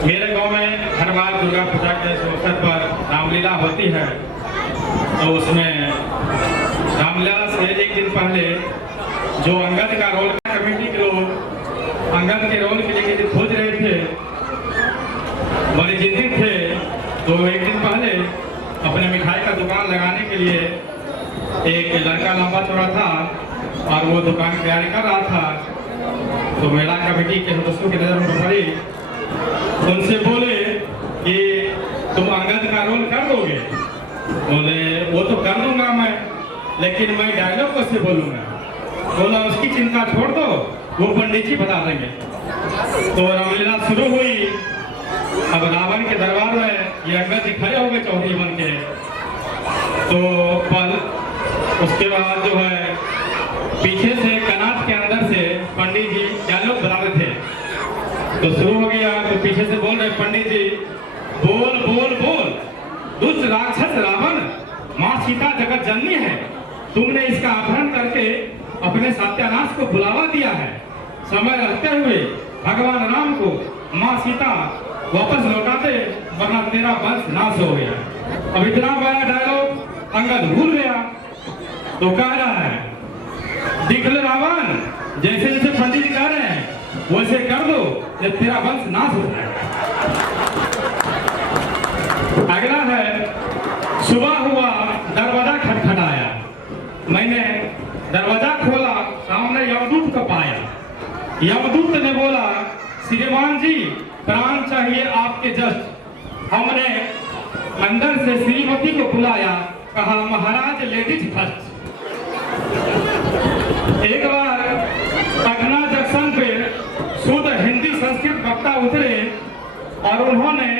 मेरे गांव में हर बार दुर्गा पूजा के अवसर पर रामलीला होती है, तो उसमें रामलीला से एक दिन पहले जो अंगद का रोल, कमेटी के लोग अंगद के रोल के लिए खोज रहे थे, बड़े चिंतित थे, तो एक दिन पहले अपने मिठाई का दुकान लगाने के लिए एक लड़का लंबा चौड़ा था और वो दुकान की तैयारी कर रहा था। तो मेला कमेटी के सदस्यों की नजर में पड़ी, उनसे बोले कि तुम अंगद का रोल कर दोगे? बोले वो तो कर दूंगा मैं, लेकिन मैं डायलॉग कैसे बोलूंगा? बोला उसकी चिंता छोड़ दो, वो पंडित जी बता देंगे। तो रामलीला शुरू हुई। अब रावण के दरबार में ये अंगद जी खड़े हो गए चौधरी बन के। तो पल उसके बाद जो है पीछे से कनाट के अंदर से पंडित जी डायलॉग बता रहे थे। तो शुरू हो गया, तो पीछे से बोल रहे पंडित जी, बोल बोल बोल, दुष्ट राक्षस रावण, माँ सीता जगत जननी है, तुमने इसका अपहरण करके अपने सत्यानाश को बुलावा दिया है। समय रहते हुए भगवान राम को माँ सीता वापस लौटा दे, वरना तेरा वंश नाश हो गया। अब इतना बड़ा डायलॉग अंगद भूल गया, तो कह रहा है, देख ले रावण, जैसे जैसे पंडित जी कह रहे हैं वैसे कर दो, जब तेरा वंश नाश हो जाएगा। अगला है, सुबह हुआ, दरवाजा खटखटाया, मैंने दरवाजा खोला, सामने यमदूत को पाया। यमदूत ने बोला, श्रीमान जी प्राण चाहिए आपके जस्ट। हमने अंदर से श्रीमती को बुलाया, कहा महाराज लेडीज फर्स्ट। एक बार पटना जंक्शन पे शुद्ध हिंदी संस्कृत वक्ता उतरे और उन्होंने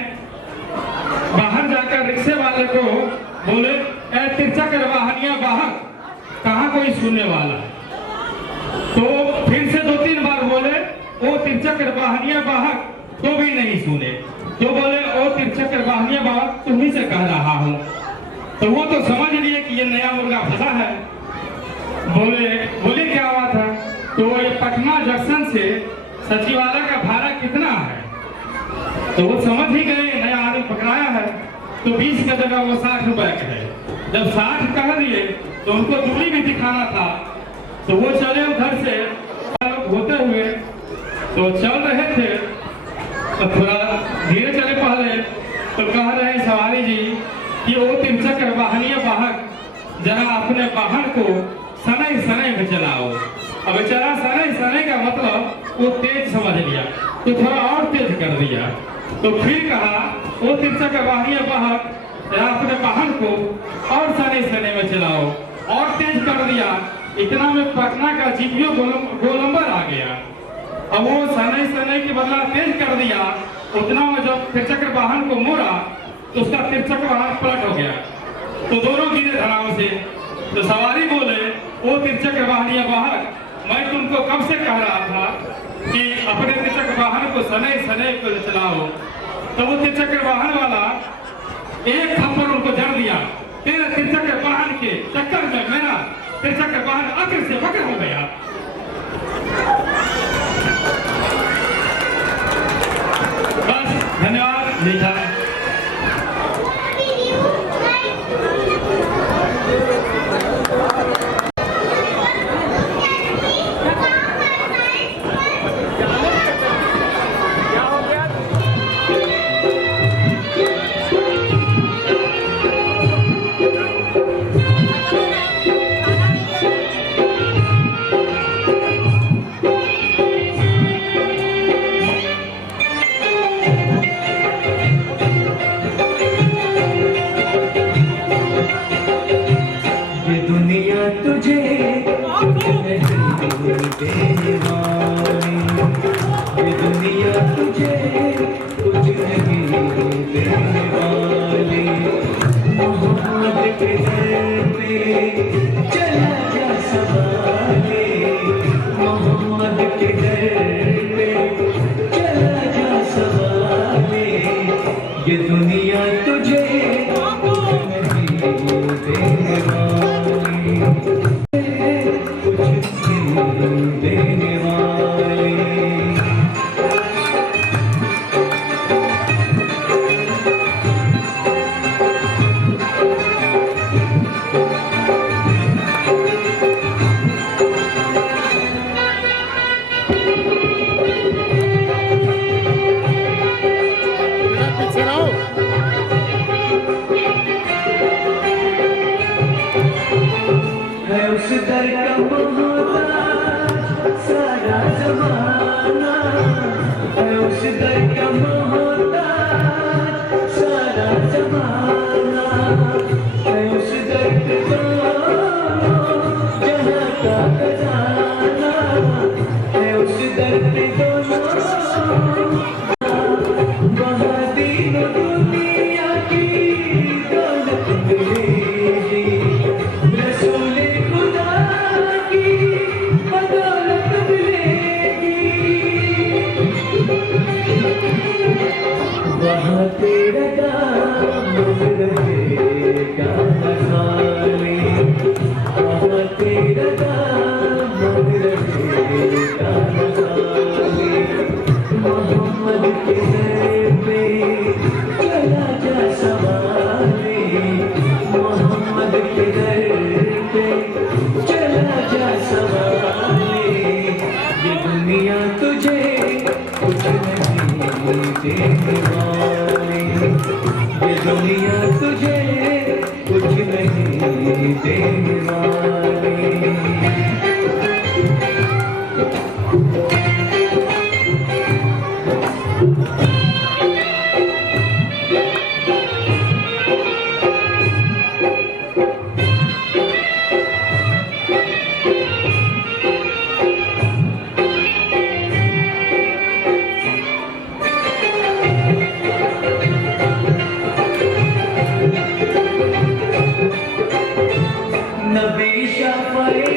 बाहर जाकर रिक्शे वाले को बोले, ए तिरचक्र वाहनिया वाहक, कहाँ कोई सुनने वाला? तो फिर से 2-3 बार बोले, ओ तिरचक्र वाहनिया वाहक, तो भी नहीं सुने। तो बोले, ओ तिरचक्र वाहनिया वाहक, तुम्ही से कह रहा हूँ। तो वो तो समझ लिए कि ये नया मुर्गा फंसा है। बोले क्या बात है? तो ये पटना जंक्शन से सचिवालय का भाड़ा कितना है? तो वो समझ ही गए नया आदमी पकड़ाया है, तो 20 का जगह वो 60 रुपए का है। जब 60 कह दिए तो उनको दूरी भी दिखाना था, तो वो चले उधर से होते हुए, तो चल रहे थे, तो थोड़ा धीरे चले पहले, तो कह रहे सवारी जी कि वो तिरचक्र वाहनीय वाहक, जरा अपने वाहन को सनई सनई में चलाओ। अब बेचारा सनई सनई का मतलब वो तेज समझ लिया, तो थोड़ा और तेज कर दिया। तो फिर कहा, वो तिरचक्र वाहनीय वाहक, या अपने वाहन को और सने सने में चलाओ और तेज कर दिया। इतना में पटना का जीपीओ गोलंबर आ गया। अब वो सने सने के बदला तेज कर दिया। उतना में जब त्रिचक्र वाहन को मोड़ा तो उसका त्रिचक्र वाहन पलट हो गया, तो दोनों गिरे धड़ाम से। तो सवारी बोले, वो त्रिचक्र वाहन या वाहक, मैं तुमको कब से कह रहा था कि अपने त्रिचक्र वाहन को सने सने को चलाओ। तो वो त्रिचक्र वाहन वाला एक थप्पड़ उनको जड़ दिया। तेरे त्रिचक्र वाहन के चक्कर में मेरा त्रिचक्र वाहन अग्र से वक्र हो गया। बस, धन्यवाद। लिखा तुझे देने वाली, ये दुनिया तुझे कुछ नहीं देने वाली। मोहम्मद के दर पे चला जा सवाले, मोहम्मद के दर पे चला जा सवाले। ये दुनिया तुझे नहीं देने वाली, देने वाले। पीछे रहो। है उस दर का मोहताज सारा जमाना, है उस दर का मोहताज सारा जमाना, है उस दर का जहाँ का खजाना, है उस दर पे वहाँ दीन दुनिया की दौलत मिलेगी, रसूले खुदा की बदौलत मिलेगी। वहाँ तेरा दामन रहेगा न खाली, वहाँ तेरा दामन रहेगा न खाली। मोहम्मद के दर पे चला जा सवाले, मोहम्मद के दर पे चला जा सवाले। ये दुनिया तुझे कुछ नहीं देने वाली, ये दुनिया तुझे कुछ नहीं देने वाली। नबी शफ़े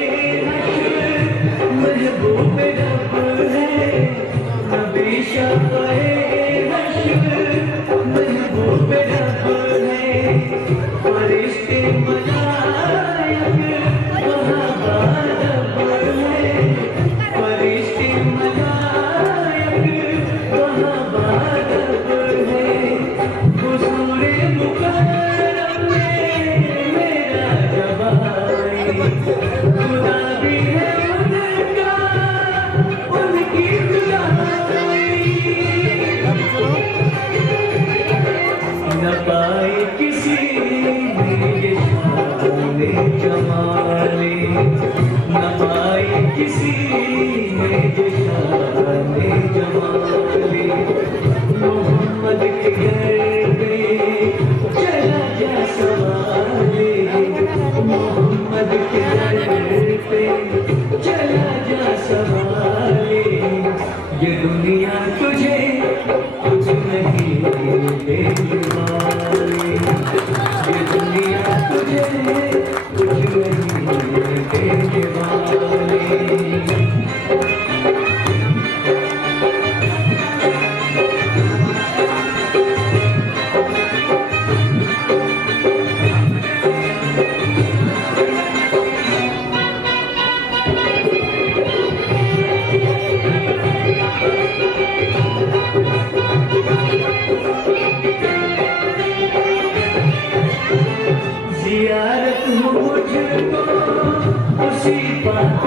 उसी बात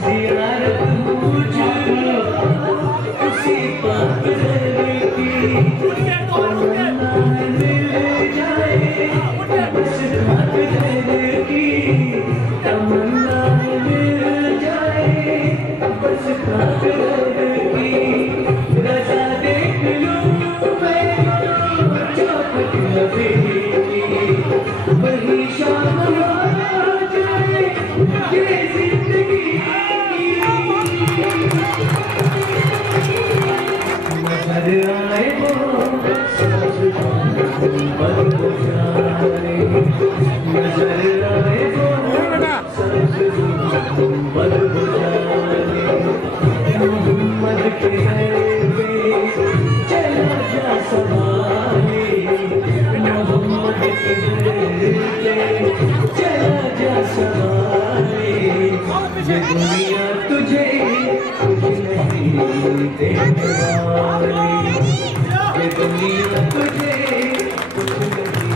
जियारत मुझको उसी बात की मिल जाए बस बात की तमन्ना मिल जाए बस बात की रजा देख लूं मैं चौखट लबी वही शाम आ जाए ये जिंदगी नजर आए वो सांस बंद हो जाए नजर आए वो सांस बंद हो जाए मोहम्मद के घर पे चला जा सवारी मोहम्मद के घर पे चला जा सवारी ये दुनिया तुझे कुछ नहीं देने वाली ये दुनिया तुझे कुछ नहीं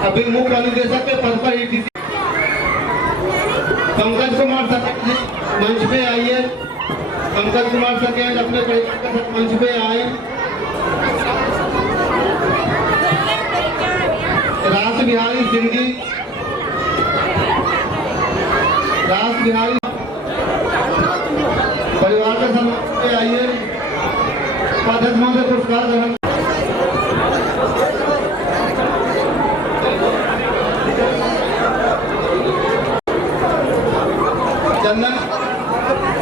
अभी मुख्य अनुदेशक के पद पर ETC पंकज कुमार सकेंड जी मंच पे आइए। पंकज कुमार सकेंड अपने परिवार के साथ मंच पे आए। रास बिहारी सिंधी, रास बिहारी परिवार के साथ मंच पे आइए। उपाध्यक्ष महोदय पुरस्कार ग्रहण।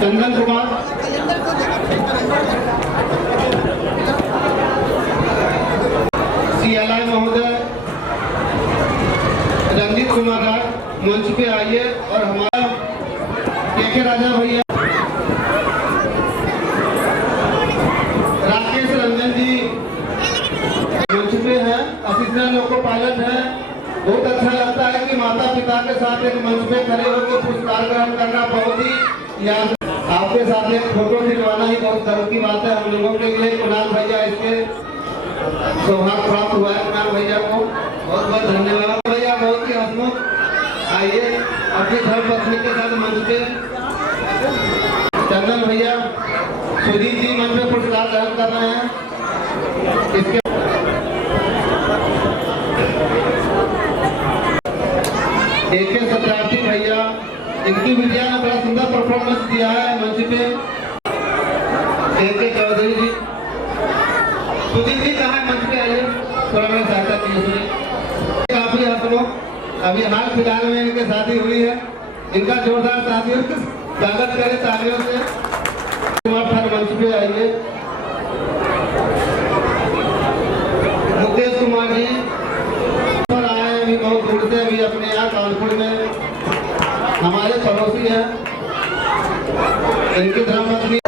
चंदन कुमार, CLI महोदय रंजीत कुमार मंच पे आइए। और हमारा के राजा भैया, राकेश रंजन जी मंच पे है, असिस्टेंट लोको पायलट है। बहुत अच्छा लगता है कि माता पिता के साथ एक मंच पे खड़े होकर पुरस्कार ग्रहण करना बहुत ही याद। आपके साथ एक फोटो खिंचवाना ही बहुत गर्व की बात है हम लोगों के लिए। कुणाल भैया इसके सौभाग्य प्राप्त हुआ है। कुणाल भैया को बहुत बहुत धन्यवाद। भैया बहुत ही हंसमुख, आइए अपनी धर्मपत्नी के साथ मंच पे। चंदन भैया, सुजीत जी मंच पे पुरस्कार ग्रहण कर रहे हैं। इसके AK सत्यार्थी भैया, इनकी बिटिया ने बड़ा सुंदर परफॉर्मेंस दिया है मंच पे। AK चौधरी जी, सुजीत जी कहाँ है? मंच पे आइए, थोड़ा मेरी सहायता कीजिए। सुजीत काफी हंसमुख, अभी हाल फिलहाल में इनकी शादी हुई है। इनका जोरदार तालियों से स्वागत करें, तालियों से। कुमार मंच पे आइए। मुकेश कुमार जी आए अभी बहुत दूर से, अभी अपने यहाँ कानपुर में हमारे पड़ोसी हैं। इनकी धर्मपत्नी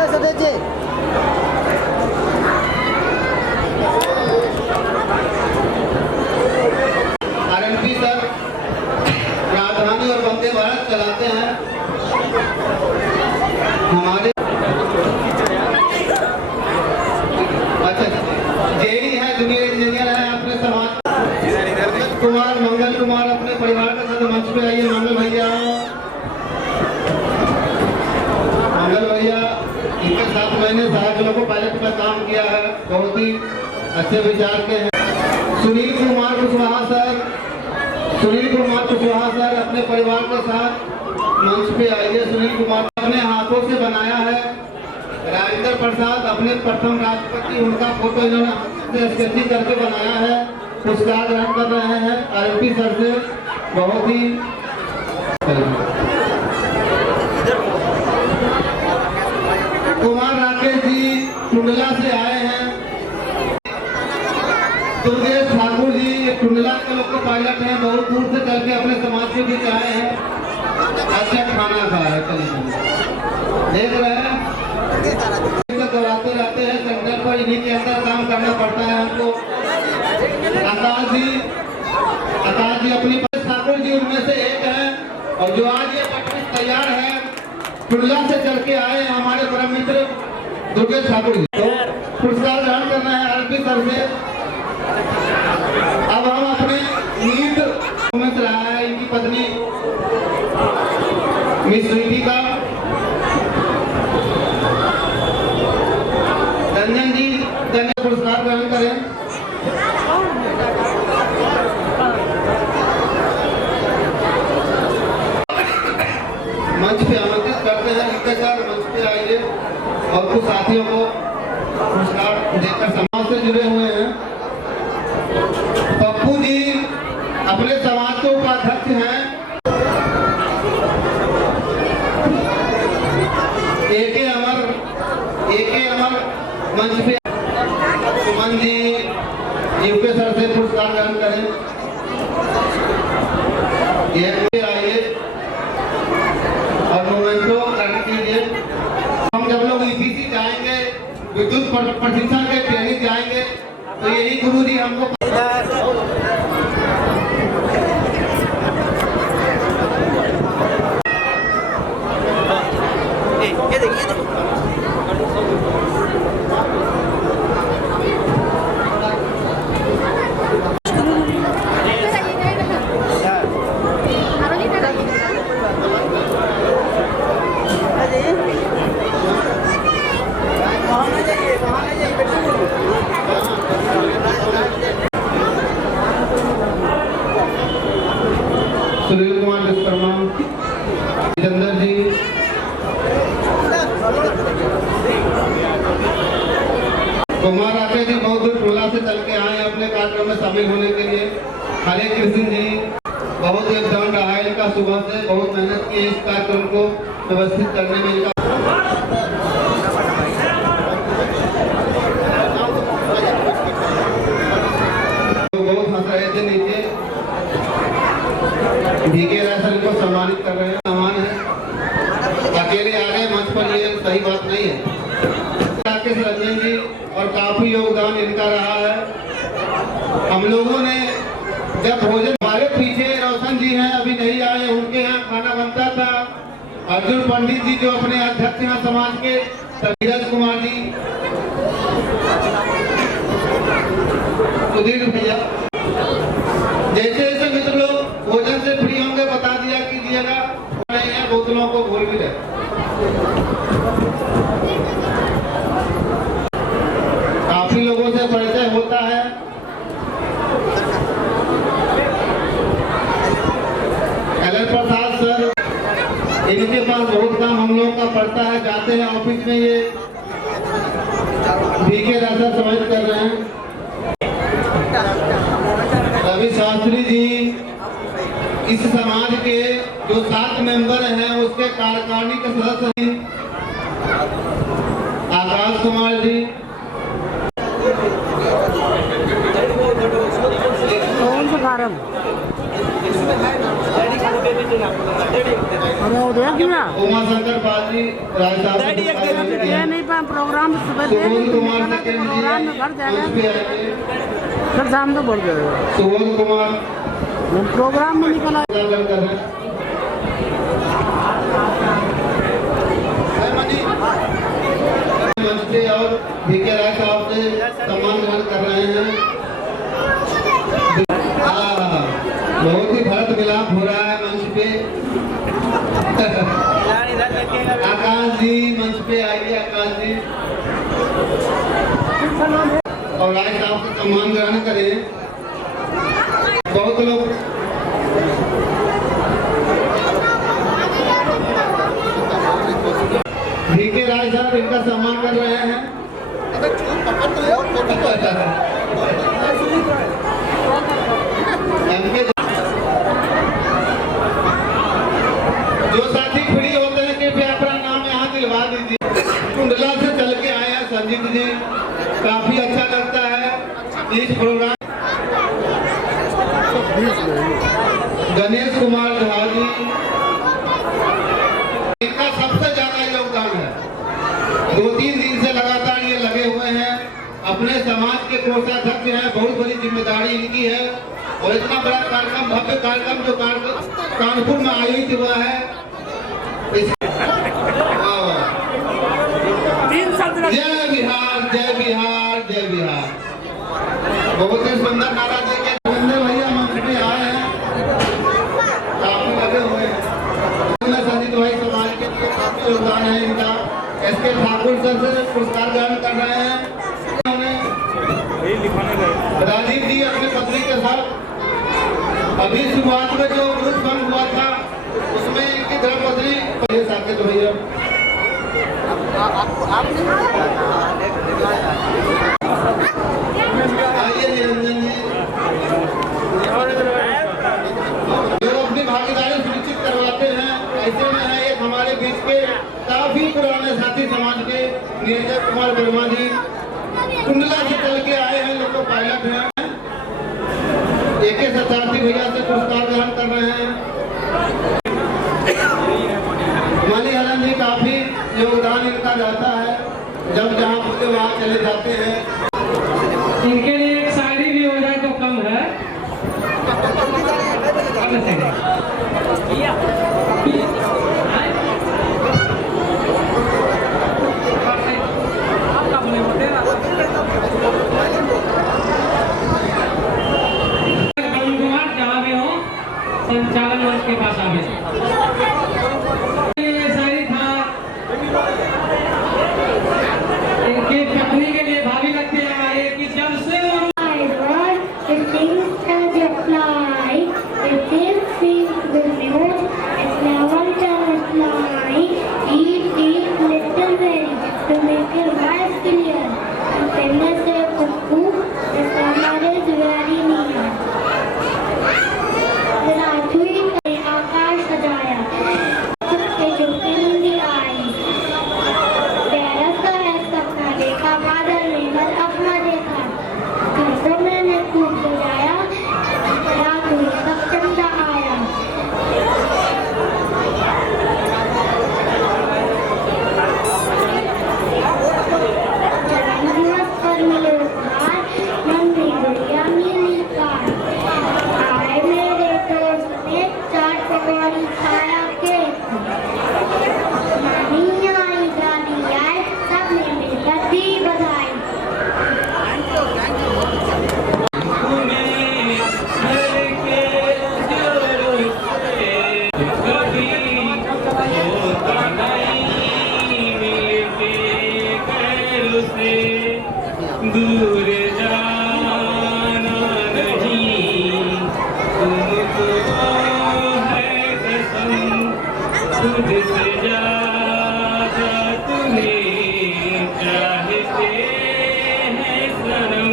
RMP सर राजधानी और वंदे भारत चलाते हैं हमारे। अच्छा, JEE है, जूनियर इंजीनियर है अपने समाज। कुमार मंगल कुमार अपने परिवार के साथ मंच पे आइए। मंगल भैया, मंगल भैया इनके साथ मैंने सहायक लोको पायलट में काम किया है, बहुत ही अच्छे विचार के हैं। सुनील कुमार कुशवाहा सर, सुनील कुमार कुशवाहा सर अपने परिवार के साथ मंच पे आइए। सुनील कुमार अपने हाथों से बनाया है। राजेंद्र प्रसाद अपने प्रथम राष्ट्रपति, उनका फोटो इन्होंने स्केचिंग करके बनाया है। पुरस्कार ग्रहण कर रहे हैं RMP सर से, बहुत ही। कुमार राकेश जी टुंडला से आए हैं। दुर्गेश ठाकुर जी टुंडला के लोको पायलट हैं, बहुत दूर से चल के अपने समाज के बीच आए हैं। अच्छा खाना खा है, देख रहे हैं दौड़ाते रहते हैं सेंटर पर, इन्हीं के अंदर काम करना पड़ता है हमको। आकाश जी अपनी ठाकुर जी उनमें से एक है, और जो आज ये पटना तैयार है टुंडला से चल के आए हैं हमारे परम मित्र दुर्गेश ठाकुर जी। तो पुरस्कार ग्रहण करना है RMP सर से। अब हम अपने नींद में चला है इनकी पत्नी मिस स्वीटी का। रंजन जी पुरस्कार ग्रहण करें। मंच पे आमंत्रित करते हैं, इनके साथ मंच पे आइए और कुछ साथियों को पुरस्कार देकर समाज से जुड़े हुए हैं। पप्पू जी अपने समाज के उपाध्यक्ष हैं। AK अमर मंच पे। सुमन जी यूके सर से पुरस्कार ग्रहण करें। ये आइए और मोमेंटो ग्रहण कीजिए। हम जब लोग EPC जाएंगे, विद्युत प्रशिक्षण के ट्रेनिंग जाएंगे, तो यही गुरु जी हमको हरे कृष्ण जी बहुत योगदान रहा है इनका, सुबह से बहुत मेहनत की इस कार्यक्रम को व्यवस्थित करने में इनका। बहुत हंस रहे थे नीचे, भीगे राशन को सम्मानित कर रहे हैं। सामान है अकेले आ गए मंच पर, ये सही बात नहीं है। राकेश रंजन जी और काफी योगदान इनका रहा है। हम लोगों ने जब भोजन, हमारे पीछे रोशन जी हैं अभी नहीं आए, उनके यहाँ खाना बनता था। अर्जुन पंडित जी जो अपने अध्यक्ष हैं समाज के, धीरज कुमार जी, सुधीर भैया, जैसे जैसे मित्र लोग भोजन से फ्री होंगे बता दिया कीजिएगा, नहीं है बोतलों को भूल भी रहे। काफी लोगों से परिचय होता है। एल प्रसाद सर, इनके पास बहुत काम हम लोगों का पड़ता है, जाते हैं ऑफिस में, ये भीखे रास्ता समझ कर रहे हैं। रवि शास्त्री जी इस समाज के जो 7 मेंबर हैं उसके कार्यकारिणी के सदस्य हैं। आकाश कुमार जी, कौन सा कारण? अरे वो देख लिया उमा शंकर पाजी, ये नहीं पाए प्रोग्राम सुबह देख प्रोग्राम में भर जाएगा, फिर शाम को बढ़ जाएगा। सुबोध कुमार प्रोग्राम में निकला मंच पे और भीके राय साहब से सम्मान ग्रहण कर रहे हैं। बहुत ही भरत मिलाप हो रहा है मंच पे। आकाश जी मंच पे आइए, आकाश जी, और राय साहब से सम्मान ग्रहण करें। बहुत लोग भीके राय साहब इनका सम्मान कर रहे हैं। जो साथी फ्री होते हैं कृपया अपना नाम यहाँ दिलवा दीजिए। कुंडला से चल के आए हैं संजीत जी, काफी अच्छा लगता है इस प्रोग्राम। गणेश कुमार झा जी, इनका सबसे ज्यादा योगदान है। 2-3 दिन से लगातार ये लगे हुए हैं, अपने समाज के कोषाध्यक्ष हैं, बहुत बड़ी जिम्मेदारी इनकी है। और इतना बड़ा कार्यक्रम, भव्य कार्यक्रम जो कानपुर में आयोजित हुआ है, जय बिहार जय बिहार जय बिहार, बहुत ही सुंदर नारा देके भैया मंच पे आए हैं, काफी लगे हुए हैं। संजीत भाई समाज के लिए काफी योगदान है इनका। एसके ठाकुर सर से पुरस्कार ग्रहण कर रहे हैं। राजीव जी अपने पत्नी के साथ अभी शुरुआत में जो ग्रुप भंग हुआ था उसमें इनकी धर्मपत्नी साकेत भैया, आइए निरंजन जी, जो अपनी भागीदारी सुनिश्चित करवाते हैं। ऐसे में है एक हमारे बीच के काफी पुराने साथी समाज के नीरज कुमार वर्मा जी, कुंडला से चल के आए हैं, लोको पायलट हैं। AK शताब्दी भैया से पुरस्कार ग्रहण कर रहे हैं। माली हलन जी, काफी योगदान इनका रहता है, जब जहाँ बोले वहाँ चले जाते हैं। इनके लिए एक शायरी भी हो जाए तो कम है। जहाँ भी हो संचालन मंच के पास आवे। ये शायरी था, इनकी पत्नी के लिए भाभी लगती है हमारे कि जब से तुझसे ज्यादा तुम्हें चाहते हैं सनम,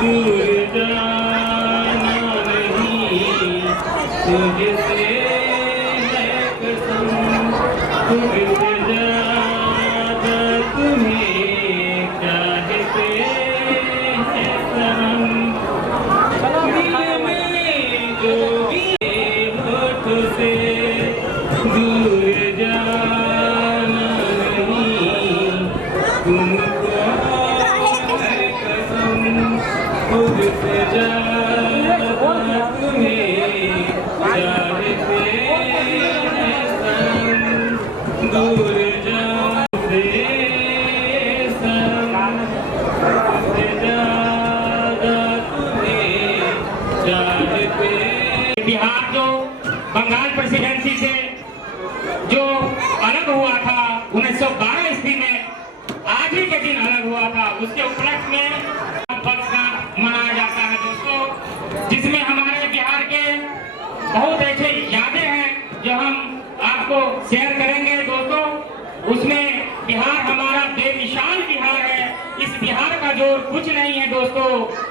दूर जाना नहीं तुझसे है कसम, तुझसे ज्यादा तुम्हें चाहते हैं सनम, दिल में जो भी होठों से दूर जाना नहीं तुमको है कसम, तुझसे ज्यादा तुम्हें चाहते हैं सनम, दूर जाते सनम, तुझसे ज्यादा तुम्हें चाहते। बिहार जो बंगाल प्रेसिडेंसी से जो अलग हुआ था 1912 ईस्वी में, आज ही के दिन अलग हुआ था, उसके उपलक्ष्य में पक्ष का मनाया जाता है दोस्तों, जिसमें हमारे बिहार के बहुत ऐसे यादें हैं जो हम आपको शेयर करेंगे दोस्तों। उसमें बिहार हमारा बेमिसाल बिहार है, इस बिहार का जोर कुछ नहीं है दोस्तों,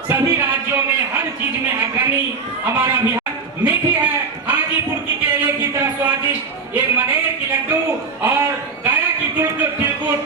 सभी राज्यों में हर चीज में अग्रणी हमारा बिहार। मीठी है हाजीपुर की केले की तरह स्वादिष्ट ये मनेर की लड्डू और गया की तिलकुट